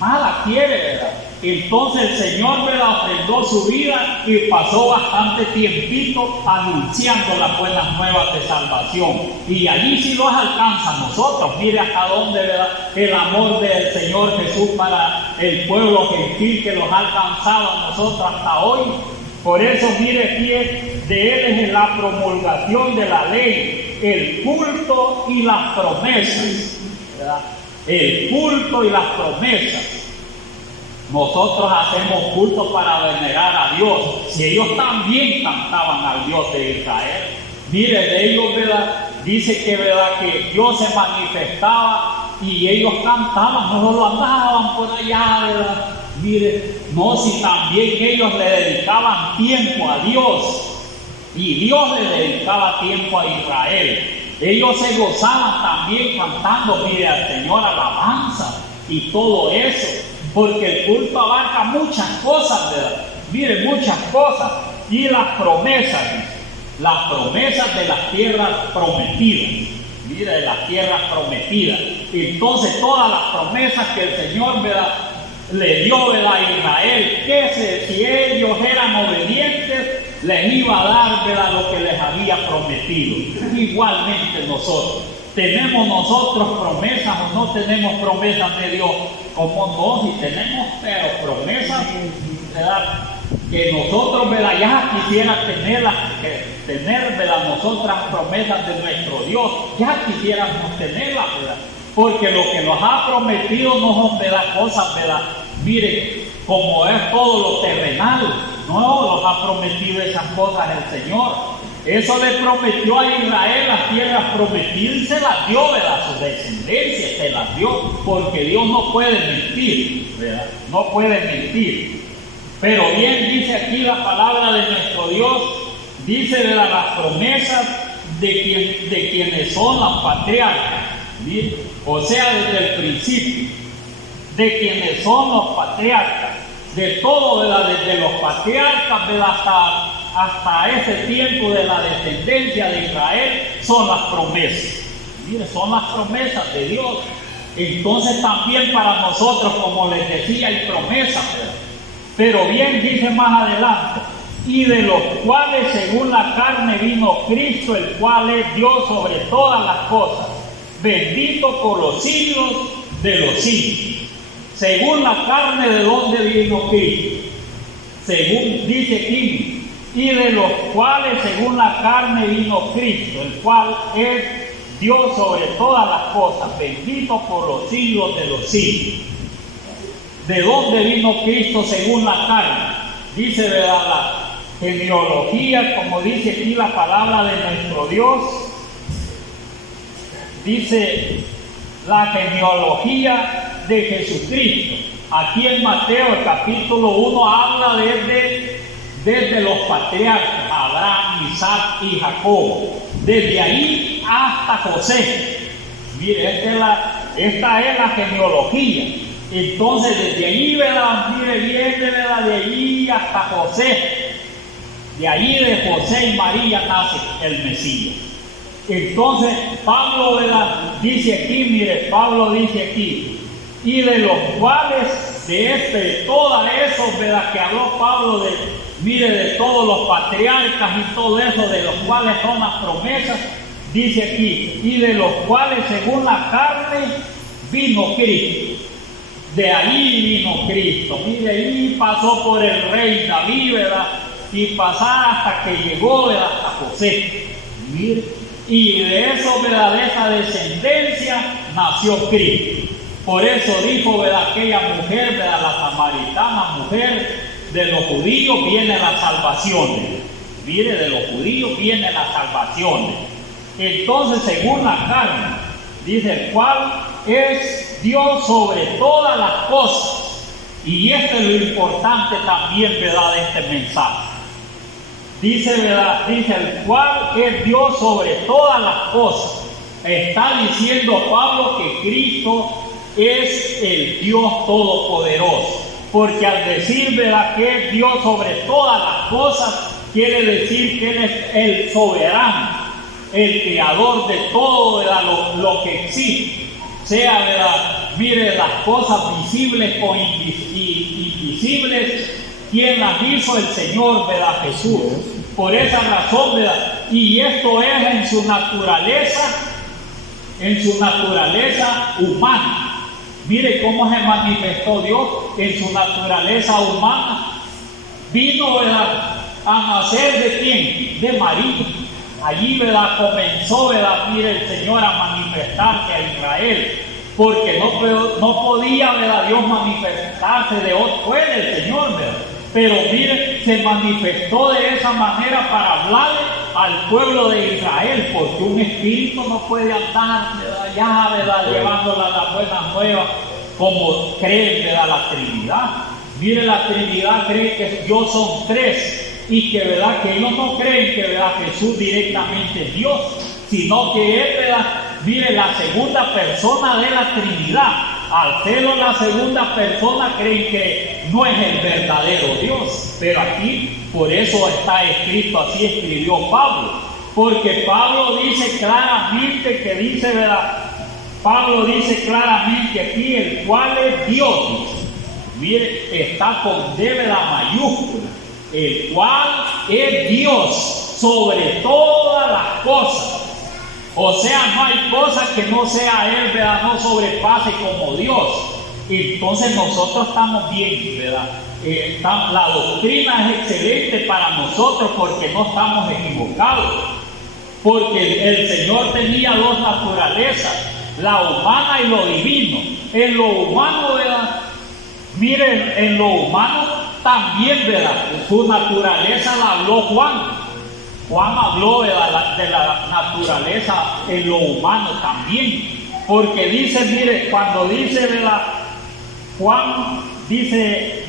nada quiere, ¿verdad? Entonces el Señor, ¿verdad?, ofrendó su vida y pasó bastante tiempito anunciando las buenas nuevas de salvación. Y allí sí los alcanza a nosotros. Mire hasta dónde, ¿verdad?, el amor del Señor Jesús para el pueblo gentil, que los ha alcanzado a nosotros hasta hoy. Por eso, mire, aquí de él es la promulgación de la ley, el culto y las promesas, ¿verdad? El culto y las promesas. Nosotros hacemos culto para venerar a Dios. Si ellos también cantaban al Dios de Israel. Mire, de ellos, ¿verdad?, dice que, ¿verdad?, que Dios se manifestaba y ellos cantaban, no solo andaban por allá, ¿verdad? Mire, no, si también ellos le dedicaban tiempo a Dios, y Dios le dedicaba tiempo a Israel. Ellos se gozaban también cantando, mire, al Señor alabanza y todo eso, porque el culto abarca muchas cosas, ¿verdad? Mire, muchas cosas. Y las promesas de las tierras prometidas. Mire, de las tierras prometidas. Entonces, todas las promesas que el Señor, ¿verdad?, le dio, ¿verdad?, a Israel, que si ellos eran obedientes, les iba a dar, ¿verdad?, lo que les había prometido. Igualmente nosotros. ¿Tenemos nosotros promesas o no tenemos promesas de Dios? Como no, si tenemos, pero promesas, ¿verdad?, que nosotros, ¿verdad?, ya quisiera tener, ¿verdad?, nosotras promesas de nuestro Dios, ya quisiéramos tenerlas, ¿verdad? Porque lo que nos ha prometido no son, ¿verdad?, cosas, ¿verdad?, mire, como es todo lo terrenal, no nos ha prometido esas cosas el Señor. Eso le prometió a Israel las tierras prometidas y se las dio, ¿verdad?, a su descendencia, se las dio, porque Dios no puede mentir, ¿verdad? No puede mentir. Pero bien dice aquí la palabra de nuestro Dios, dice, ¿verdad?, las promesas de quienes son las patriarcas, ¿sí? O sea, desde el principio, de quienes son los patriarcas, de todo, ¿verdad? Desde los patriarcas, ¿verdad? Hasta ese tiempo de la descendencia de Israel, son las promesas. Mire, son las promesas de Dios. Entonces también para nosotros, como les decía, hay promesas, ¿verdad? Pero bien dice más adelante, y de los cuales según la carne vino Cristo, el cual es Dios sobre todas las cosas, bendito por los siglos de los siglos. Según la carne, ¿de dónde vino Cristo? Según dice aquí, y de los cuales según la carne vino Cristo, el cual es Dios sobre todas las cosas, bendito por los siglos de los siglos. ¿De dónde vino Cristo según la carne? Dice, ¿verdad? La genealogía, como dice aquí la palabra de nuestro Dios, dice la genealogía de Jesucristo. Aquí en Mateo, el capítulo 1, habla desde los patriarcas, Abraham, Isaac y Jacob. Desde ahí hasta José. Mire, esta es la genealogía. Entonces, desde ahí, ¿verdad? Mire, viene, ¿verdad? De allí hasta José. De allí de José y María nace el Mesías. Entonces, Pablo, ¿verdad? Dice aquí, mire, Pablo dice aquí, y de los cuales, de todo eso, ¿verdad? Que habló Pablo de todos los patriarcas y todo eso, de los cuales son las promesas, dice aquí, y de los cuales según la carne vino Cristo. De ahí vino Cristo. Mire, ahí pasó por el rey David, ¿verdad? Y pasar hasta que llegó, ¿verdad? Hasta José. Mire, y de eso, ¿verdad? De esa descendencia nació Cristo. Por eso dijo, ¿verdad? Aquella mujer, ¿verdad? La samaritana mujer, de los judíos viene la salvación. Mire, de los judíos viene la salvación. Entonces, según la carne, dice, el cual es Dios sobre todas las cosas. Y esto es lo importante también, ¿verdad? De este mensaje. Dice, ¿verdad? Dice, el cual es Dios sobre todas las cosas. Está diciendo Pablo que Cristo es el Dios todopoderoso. Porque al decir, ¿verdad?, que es Dios sobre todas las cosas, quiere decir que Él es el soberano, el creador de todo, ¿verdad?, lo que existe. Sea, ¿verdad?, mire, las cosas visibles o invisibles, quien las hizo, el Señor, ¿verdad?, Jesús. Por esa razón, ¿verdad? Y esto es en su naturaleza humana. Mire cómo se manifestó Dios en su naturaleza humana. Vino, ¿verdad?, a nacer ¿de quién? De María. Allí, ¿verdad?, comenzó, ¿verdad?, mire, el Señor a manifestarse a Israel. Porque no podía, ¿verdad?, Dios manifestarse de otro, fue del Señor, ¿verdad? Pero mire, se manifestó de esa manera para hablarle al pueblo de Israel, porque un espíritu no puede andar, ¿verdad?, allá, ¿verdad?, llevándola las buenas nuevas, como creen, ¿verdad?, la Trinidad. Mire, la Trinidad cree que Dios son tres, y que, ¿verdad?, que ellos no creen que, ¿verdad?, Jesús directamente es Dios, sino que es, ¿verdad?, mire, la segunda persona de la Trinidad. Al serlo la segunda persona, creen que no es el verdadero Dios. Pero aquí, por eso está escrito, así escribió Pablo. Porque Pablo dice claramente que dice, ¿verdad? Pablo dice claramente aquí, el cual es Dios. Mire, está con D, ¿verdad?, mayúscula. El cual es Dios sobre todas las cosas. O sea, no hay cosa que no sea Él, ¿verdad?, no sobrepase como Dios. Entonces nosotros estamos bien, ¿verdad? La doctrina es excelente para nosotros porque no estamos equivocados. Porque el Señor tenía dos naturalezas, la humana y lo divino. En lo humano, ¿verdad? Miren, en lo humano también, ¿verdad?, su naturaleza la habló Juan. Juan habló de la naturaleza en lo humano también, porque dice, mire, cuando dice, ¿verdad?, Juan dice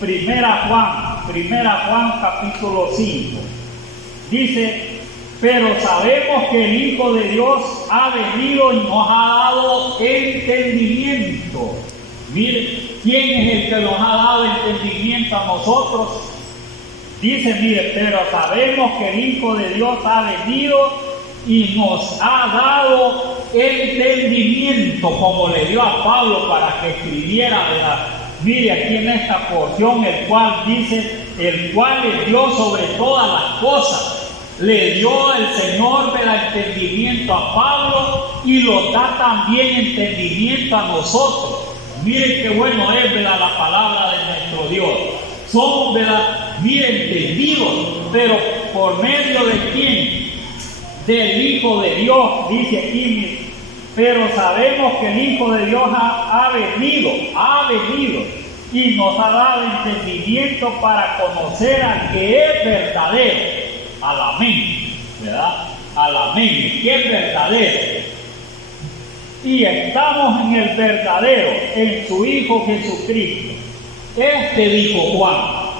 primera Juan capítulo 5, dice, pero sabemos que el Hijo de Dios ha venido y nos ha dado entendimiento. Mire, ¿Quién es el que nos ha dado entendimiento a nosotros? Dice, mire, pero sabemos que el Hijo de Dios ha venido y nos ha dado entendimiento, como le dio a Pablo para que escribiera, ¿verdad? Mire aquí en esta porción, el cual dice, el cual le dio sobre todas las cosas. Le dio el Señor del entendimiento a Pablo y lo da también entendimiento a nosotros. Miren qué bueno es, ¿verdad?, la palabra de nuestro Dios. Somos, ¿verdad?, miren, entendidos, pero ¿por medio de quién? Del Hijo de Dios, dice aquí. Pero sabemos que el Hijo de Dios ha venido y nos ha dado entendimiento para conocer al que es verdadero. Al amén, ¿verdad? Al amén, que es verdadero. Y estamos en el verdadero, en su Hijo Jesucristo. Dijo Juan,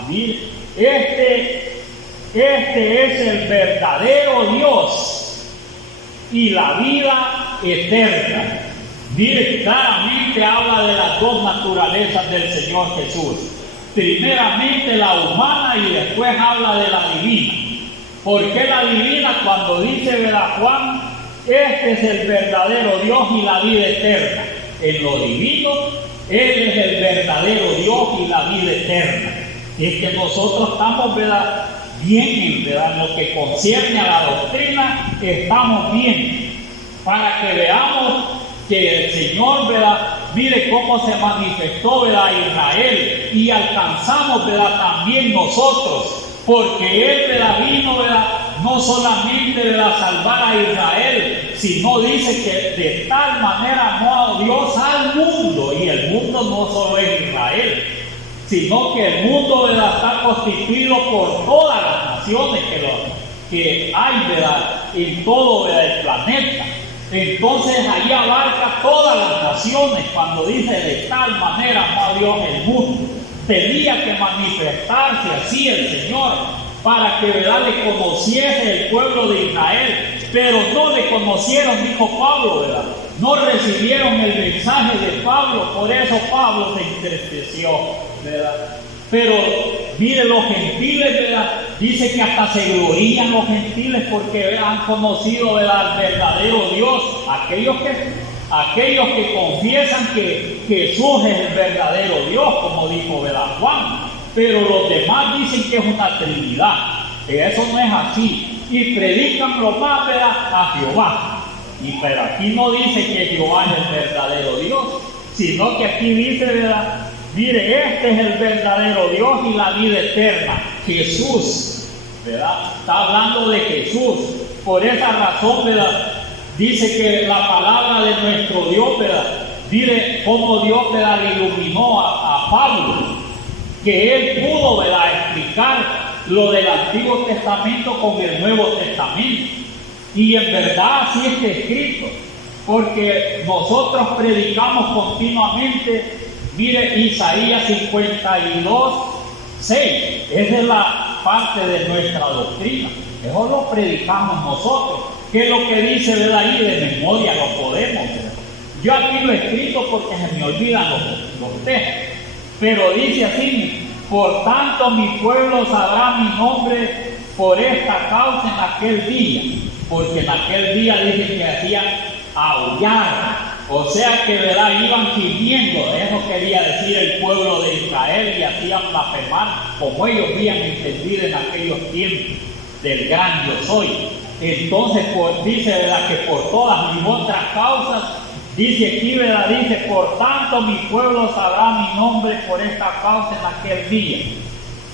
mire, este es el verdadero Dios y la vida eterna. Mire, claramente habla de las dos naturalezas del Señor Jesús. Primeramente la humana y después habla de la divina. ¿Por qué la divina? Cuando dice, ¿verdad, Juan? Este es el verdadero Dios y la vida eterna. En lo divino, Él es el verdadero Dios y la vida eterna. Y es que nosotros estamos, ¿verdad?, bien, ¿verdad?, en lo que concierne a la doctrina, estamos bien. Para que veamos que el Señor, ¿verdad?, mire cómo se manifestó, ¿verdad?, a Israel, y alcanzamos, ¿verdad?, también nosotros. Porque Él, ¿verdad?, vino, ¿verdad?, no solamente, ¿verdad?, salvar a Israel, sino dice que de tal manera amó a Dios al mundo, y el mundo no solo es Israel, sino que el mundo, ¿verdad?, está constituido por todas las naciones que hay, ¿verdad?, en todo, ¿verdad?, el planeta. Entonces ahí abarca todas las naciones cuando dice de tal manera amó a Dios el mundo. Tenía que manifestarse así el Señor para que, ¿verdad?, le conociese el pueblo de Israel, pero no le conocieron, dijo Pablo, ¿verdad? No recibieron el mensaje de Pablo, por eso Pablo se entristeció, ¿verdad? Pero mire, los gentiles, ¿verdad?, dice que hasta se glorían los gentiles porque han conocido, ¿verdad?, al verdadero Dios, aquellos que confiesan que Jesús es el verdadero Dios, como dijo, ¿verdad?, Juan. Pero los demás dicen que es una trinidad. Eso no es así. Y predican lo más, ¿verdad?, a Jehová. Pero aquí no dice que Jehová es el verdadero Dios, sino que aquí dice, ¿verdad?, mire, este es el verdadero Dios y la vida eterna, Jesús, ¿verdad? Está hablando de Jesús. Por esa razón, ¿verdad?, dice que la palabra de nuestro Dios, ¿verdad?, mire cómo Dios, ¿verdad?, le iluminó a Pablo, que él pudo, ¿verdad?, explicar lo del Antiguo Testamento con el Nuevo Testamento. Y en verdad así está escrito, porque nosotros predicamos continuamente, mire, Isaías 52, 6, esa es la parte de nuestra doctrina, eso lo predicamos nosotros. ¿Qué es lo que dice, ¿verdad?, ahí? De memoria lo podemos, ¿verdad? Yo aquí lo he escrito porque se me olvidan los textos, pero dice así: por tanto mi pueblo sabrá mi nombre por esta causa en aquel día, porque en aquel día dice que hacían aullar, o sea que, ¿verdad?, iban gimiendo. Eso quería decir el pueblo de Israel, y hacían blasfemar como ellos habían entendido en aquellos tiempos del gran yo soy. Entonces dice, ¿verdad?, que por todas mis otras causas, dice aquí, ¿verdad?, dice: por tanto mi pueblo sabrá mi nombre por esta causa en aquel día,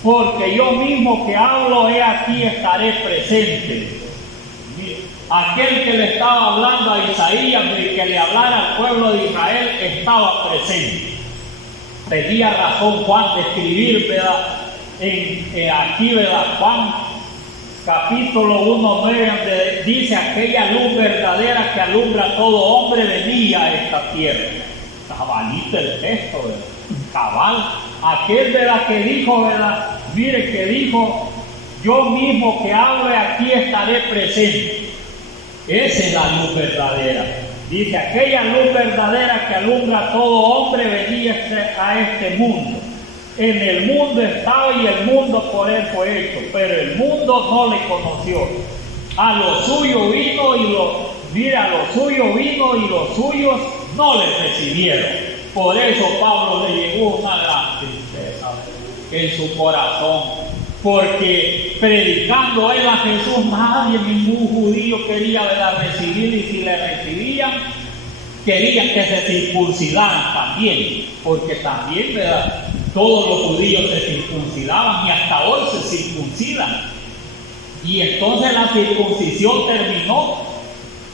porque yo mismo que hablo, he aquí estaré presente. Aquel que le estaba hablando a Isaías, que le hablara al pueblo de Israel, estaba presente. Tenía razón Juan de escribir, ¿verdad?, aquí, ¿verdad?, Juan capítulo 1:9, donde dice: aquella luz verdadera que alumbra a todo hombre venía a esta tierra. Cabalito el texto, ¿verdad?, cabal. Aquel, ¿verdad?, que dijo, ¿verdad?, mire, que dijo: yo mismo que hablo aquí estaré presente. Esa es la luz verdadera. Dice, aquella luz verdadera que alumbra a todo hombre venía a este mundo. En el mundo estaba y el mundo por él fue hecho, pero el mundo no le conoció. A lo suyo vino y los suyos no le recibieron. Por eso Pablo le llegó una gran tristeza en su corazón, porque predicando él a Jesús, ningún judío quería recibir, y si le recibían, querían que se circuncidaran también, porque también, ¿verdad?, todos los judíos se circuncidaban y hasta hoy se circuncidan. Y entonces la circuncisión terminó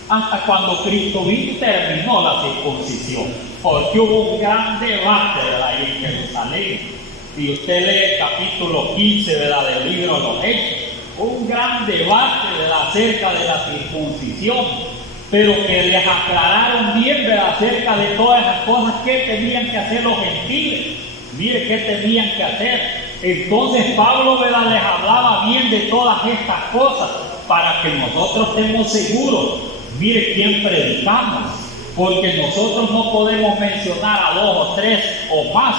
hasta cuando Cristo vino, terminó la circuncisión, porque hubo un gran debate, ¿verdad?, ahí en Jerusalén. Si usted lee el capítulo 15, ¿verdad?, del libro de los Hechos, un gran debate, ¿verdad?, acerca de la circuncisión, pero que les aclararon bien, ¿verdad?, acerca de todas esas cosas que tenían que hacer los gentiles. Mire qué tenían que hacer. Entonces Pablo, ¿verdad?, les hablaba bien de todas estas cosas para que nosotros estemos seguros. Mire quién predicamos, porque nosotros no podemos mencionar a 2 o 3 o más,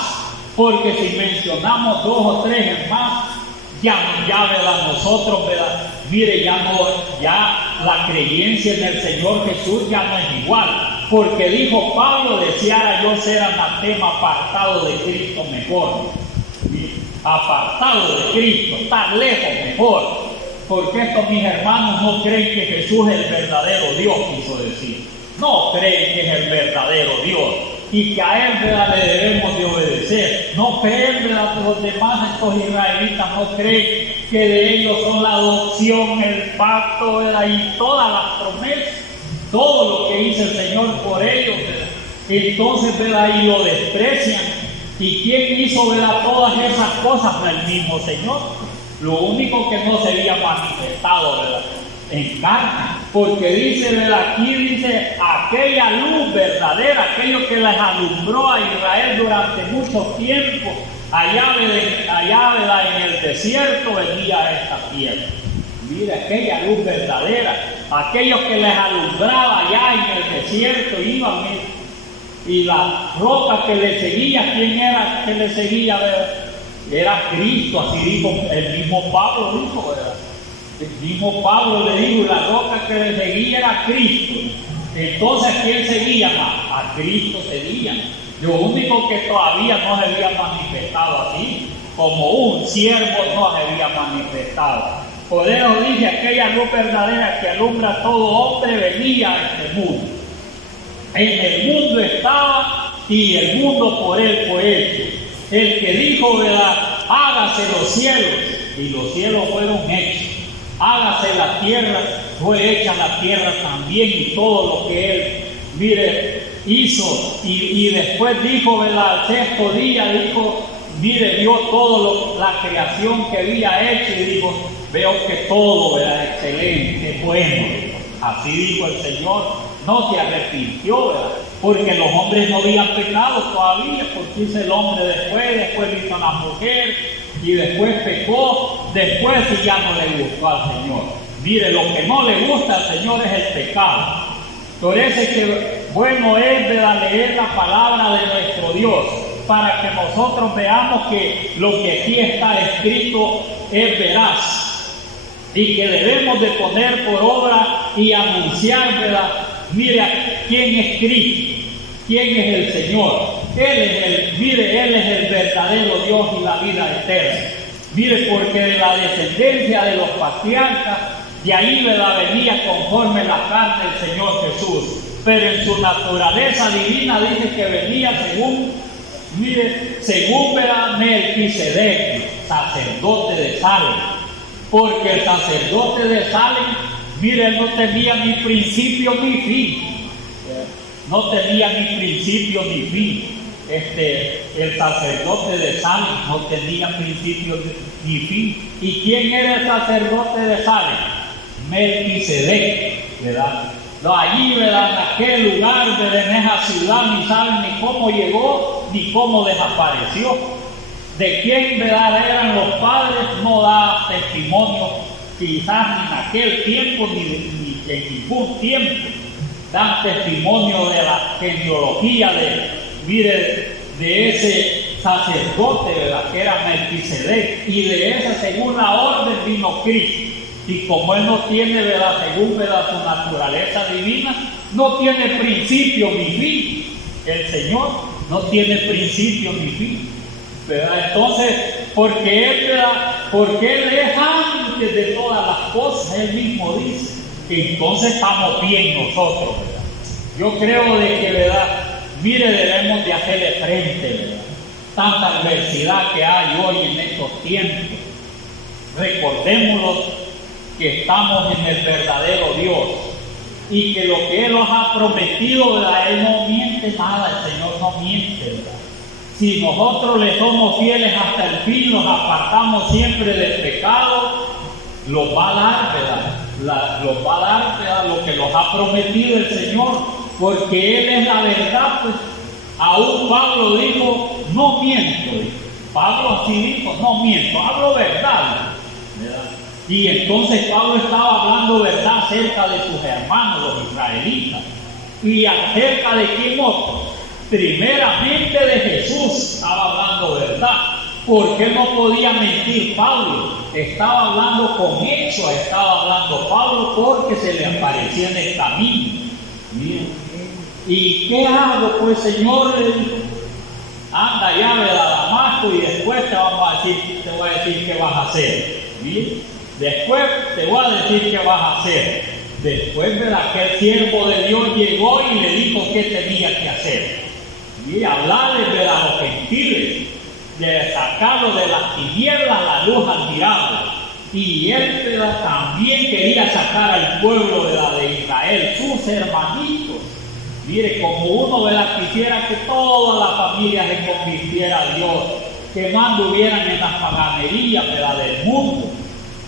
porque si mencionamos 2 o 3 más, ya ¿verdad?, nosotros, ¿verdad?, mire, ya la creencia en el Señor Jesús ya no es igual. Porque dijo Pablo, deseara yo ser anatema, apartado de Cristo mejor. Apartado de Cristo, estar lejos mejor. Porque estos, mis hermanos, no creen que Jesús es el verdadero Dios, quiso decir. No creen que es el verdadero Dios y que a Él, ¿verdad?, le debemos de obedecer. No creen, ¿verdad?, que los demás, estos israelitas, no creen que de ellos son la adopción, el pacto, ¿verdad?, y todas las promesas. Todo lo que hizo el Señor por ellos, ¿verdad? Entonces, ¿verdad?, y lo desprecian. ¿Y quién hizo, ¿verdad?, todas esas cosas? El mismo Señor. Lo único que no se había manifestado, ¿verdad?, en carne. Porque dice, ¿verdad?, aquí dice, aquella luz verdadera, aquello que les alumbró a Israel durante mucho tiempo, allá, ¿verdad?, en el desierto venía a esta tierra. Mira, aquella luz verdadera, aquellos que les alumbraba allá en el desierto iban, y la roca que le seguía, ¿quién era que le seguía? ¿Verdad? Era Cristo, así dijo el mismo Pablo, dijo, ¿verdad? El mismo Pablo le dijo, la roca que le seguía era Cristo. Entonces, ¿quién seguía más? A Cristo seguía. Lo único que todavía no se había manifestado así, como un siervo no se había manifestado. Por eso dice, aquella luz verdadera que alumbra a todo hombre venía a este mundo. En el mundo estaba y el mundo por él fue hecho. El que dijo, ¿verdad?, hágase los cielos, y los cielos fueron hechos. Hágase la tierra, fue hecha la tierra también, y todo lo que él, mire, hizo. Y después dijo, ¿verdad?, al 6º día, dijo, mire, vio todo la creación que había hecho y dijo, veo que todo era excelente, bueno. Así dijo el Señor. No se arrepintió, ¿verdad?, porque los hombres no habían pecado todavía, porque hizo el hombre después hizo la mujer, y después pecó, después y ya no le gustó al Señor. Mire, lo que no le gusta al Señor es el pecado. Por eso es que bueno es, ¿verdad?, leer la palabra de nuestro Dios, para que nosotros veamos que lo que aquí está escrito es veraz, y que debemos de poner por obra y anunciar, ¿verdad? Mira, ¿quién es Cristo? ¿Quién es el Señor? Él es el verdadero Dios y la vida eterna. Mire, porque de la descendencia de los patriarcas, de ahí, ¿verdad?, venía conforme la carne del Señor Jesús. Pero en su naturaleza divina dice que venía según ¿verdad?, Melquisedec, sacerdote de Salem. Porque el sacerdote de Salem, mire, él no tenía ni principio ni fin. No tenía ni principio ni fin. El sacerdote de Salem no tenía principio ni fin. ¿Y quién era el sacerdote de Salem? Melquisedec, ¿verdad? No, allí, ¿verdad?, en aquel lugar, ¿verdad?, en esa ciudad, ni saben ni cómo llegó, ni cómo desapareció. De quién, ¿verdad?, eran los padres, no da testimonio, quizás ni en aquel tiempo, ni en ningún tiempo. dan testimonio de la genealogía de ese sacerdote, ¿verdad?, que era Melquisedec, y de esa según la orden vino Cristo. Y como él no tiene, ¿verdad?, según, ¿verdad?, su naturaleza divina, no tiene principio ni fin. El Señor no tiene principio ni fin, ¿verdad? Entonces, porque él es antes de todas las cosas, él mismo dice, entonces estamos bien nosotros, ¿verdad? Yo creo de que, ¿verdad?, mire, debemos de hacerle frente, ¿verdad?, tanta adversidad que hay hoy en estos tiempos. Recordémonos que estamos en el verdadero Dios y que lo que Él nos ha prometido, ¿verdad?, Él no miente nada, el Señor no miente, ¿verdad? Si nosotros le somos fieles hasta el fin, nos apartamos siempre del pecado, los va a dar, ¿verdad? Los va a dar, ¿verdad?, lo que nos ha prometido el Señor, porque Él es la verdad, pues. Aún Pablo dijo, no miento. Pablo así dijo, no miento, hablo verdad, ¿verdad? Y entonces Pablo estaba hablando verdad acerca de sus hermanos, los israelitas. ¿Y acerca de quién otro? Primeramente de Jesús estaba hablando verdad. ¿Por qué no podía mentir Pablo? Estaba hablando con hechos, estaba hablando Pablo porque se le aparecía en el camino. Miren. ¿Y qué hago? Pues, Señor, anda ya, ¿verdad?, a Damasco, y después te voy a decir qué vas a hacer. ¿Bien? Después te voy a decir qué vas a hacer. Después, ¿verdad?, que el siervo de Dios llegó y le dijo qué tenía que hacer. Y hablarles, ¿verdad?, a los gentiles, de sacarlos de las tinieblas a la luz admirable. Y él, ¿verdad?, también quería sacar al pueblo, ¿verdad?, de Israel, sus hermanitos. Mire, como uno, ¿verdad?, quisiera que toda la familia se convirtiera a Dios, que no anduvieran en las paganerías, ¿verdad?, del mundo.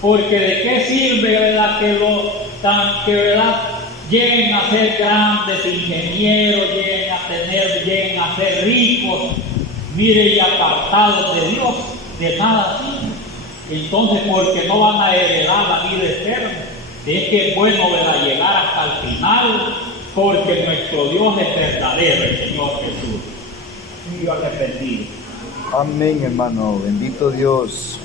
Porque de qué sirve, ¿verdad?, que ¿verdad?, lleguen a ser grandes ingenieros, lleguen a ser ricos, mire, y apartados de Dios, de nada sirve. Entonces, porque no van a heredar la vida eterna. Es que es bueno, ¿verdad?, llegar hasta el final, porque nuestro Dios es verdadero, el Señor Jesús. Dios les bendiga. Amén, hermano. Bendito Dios.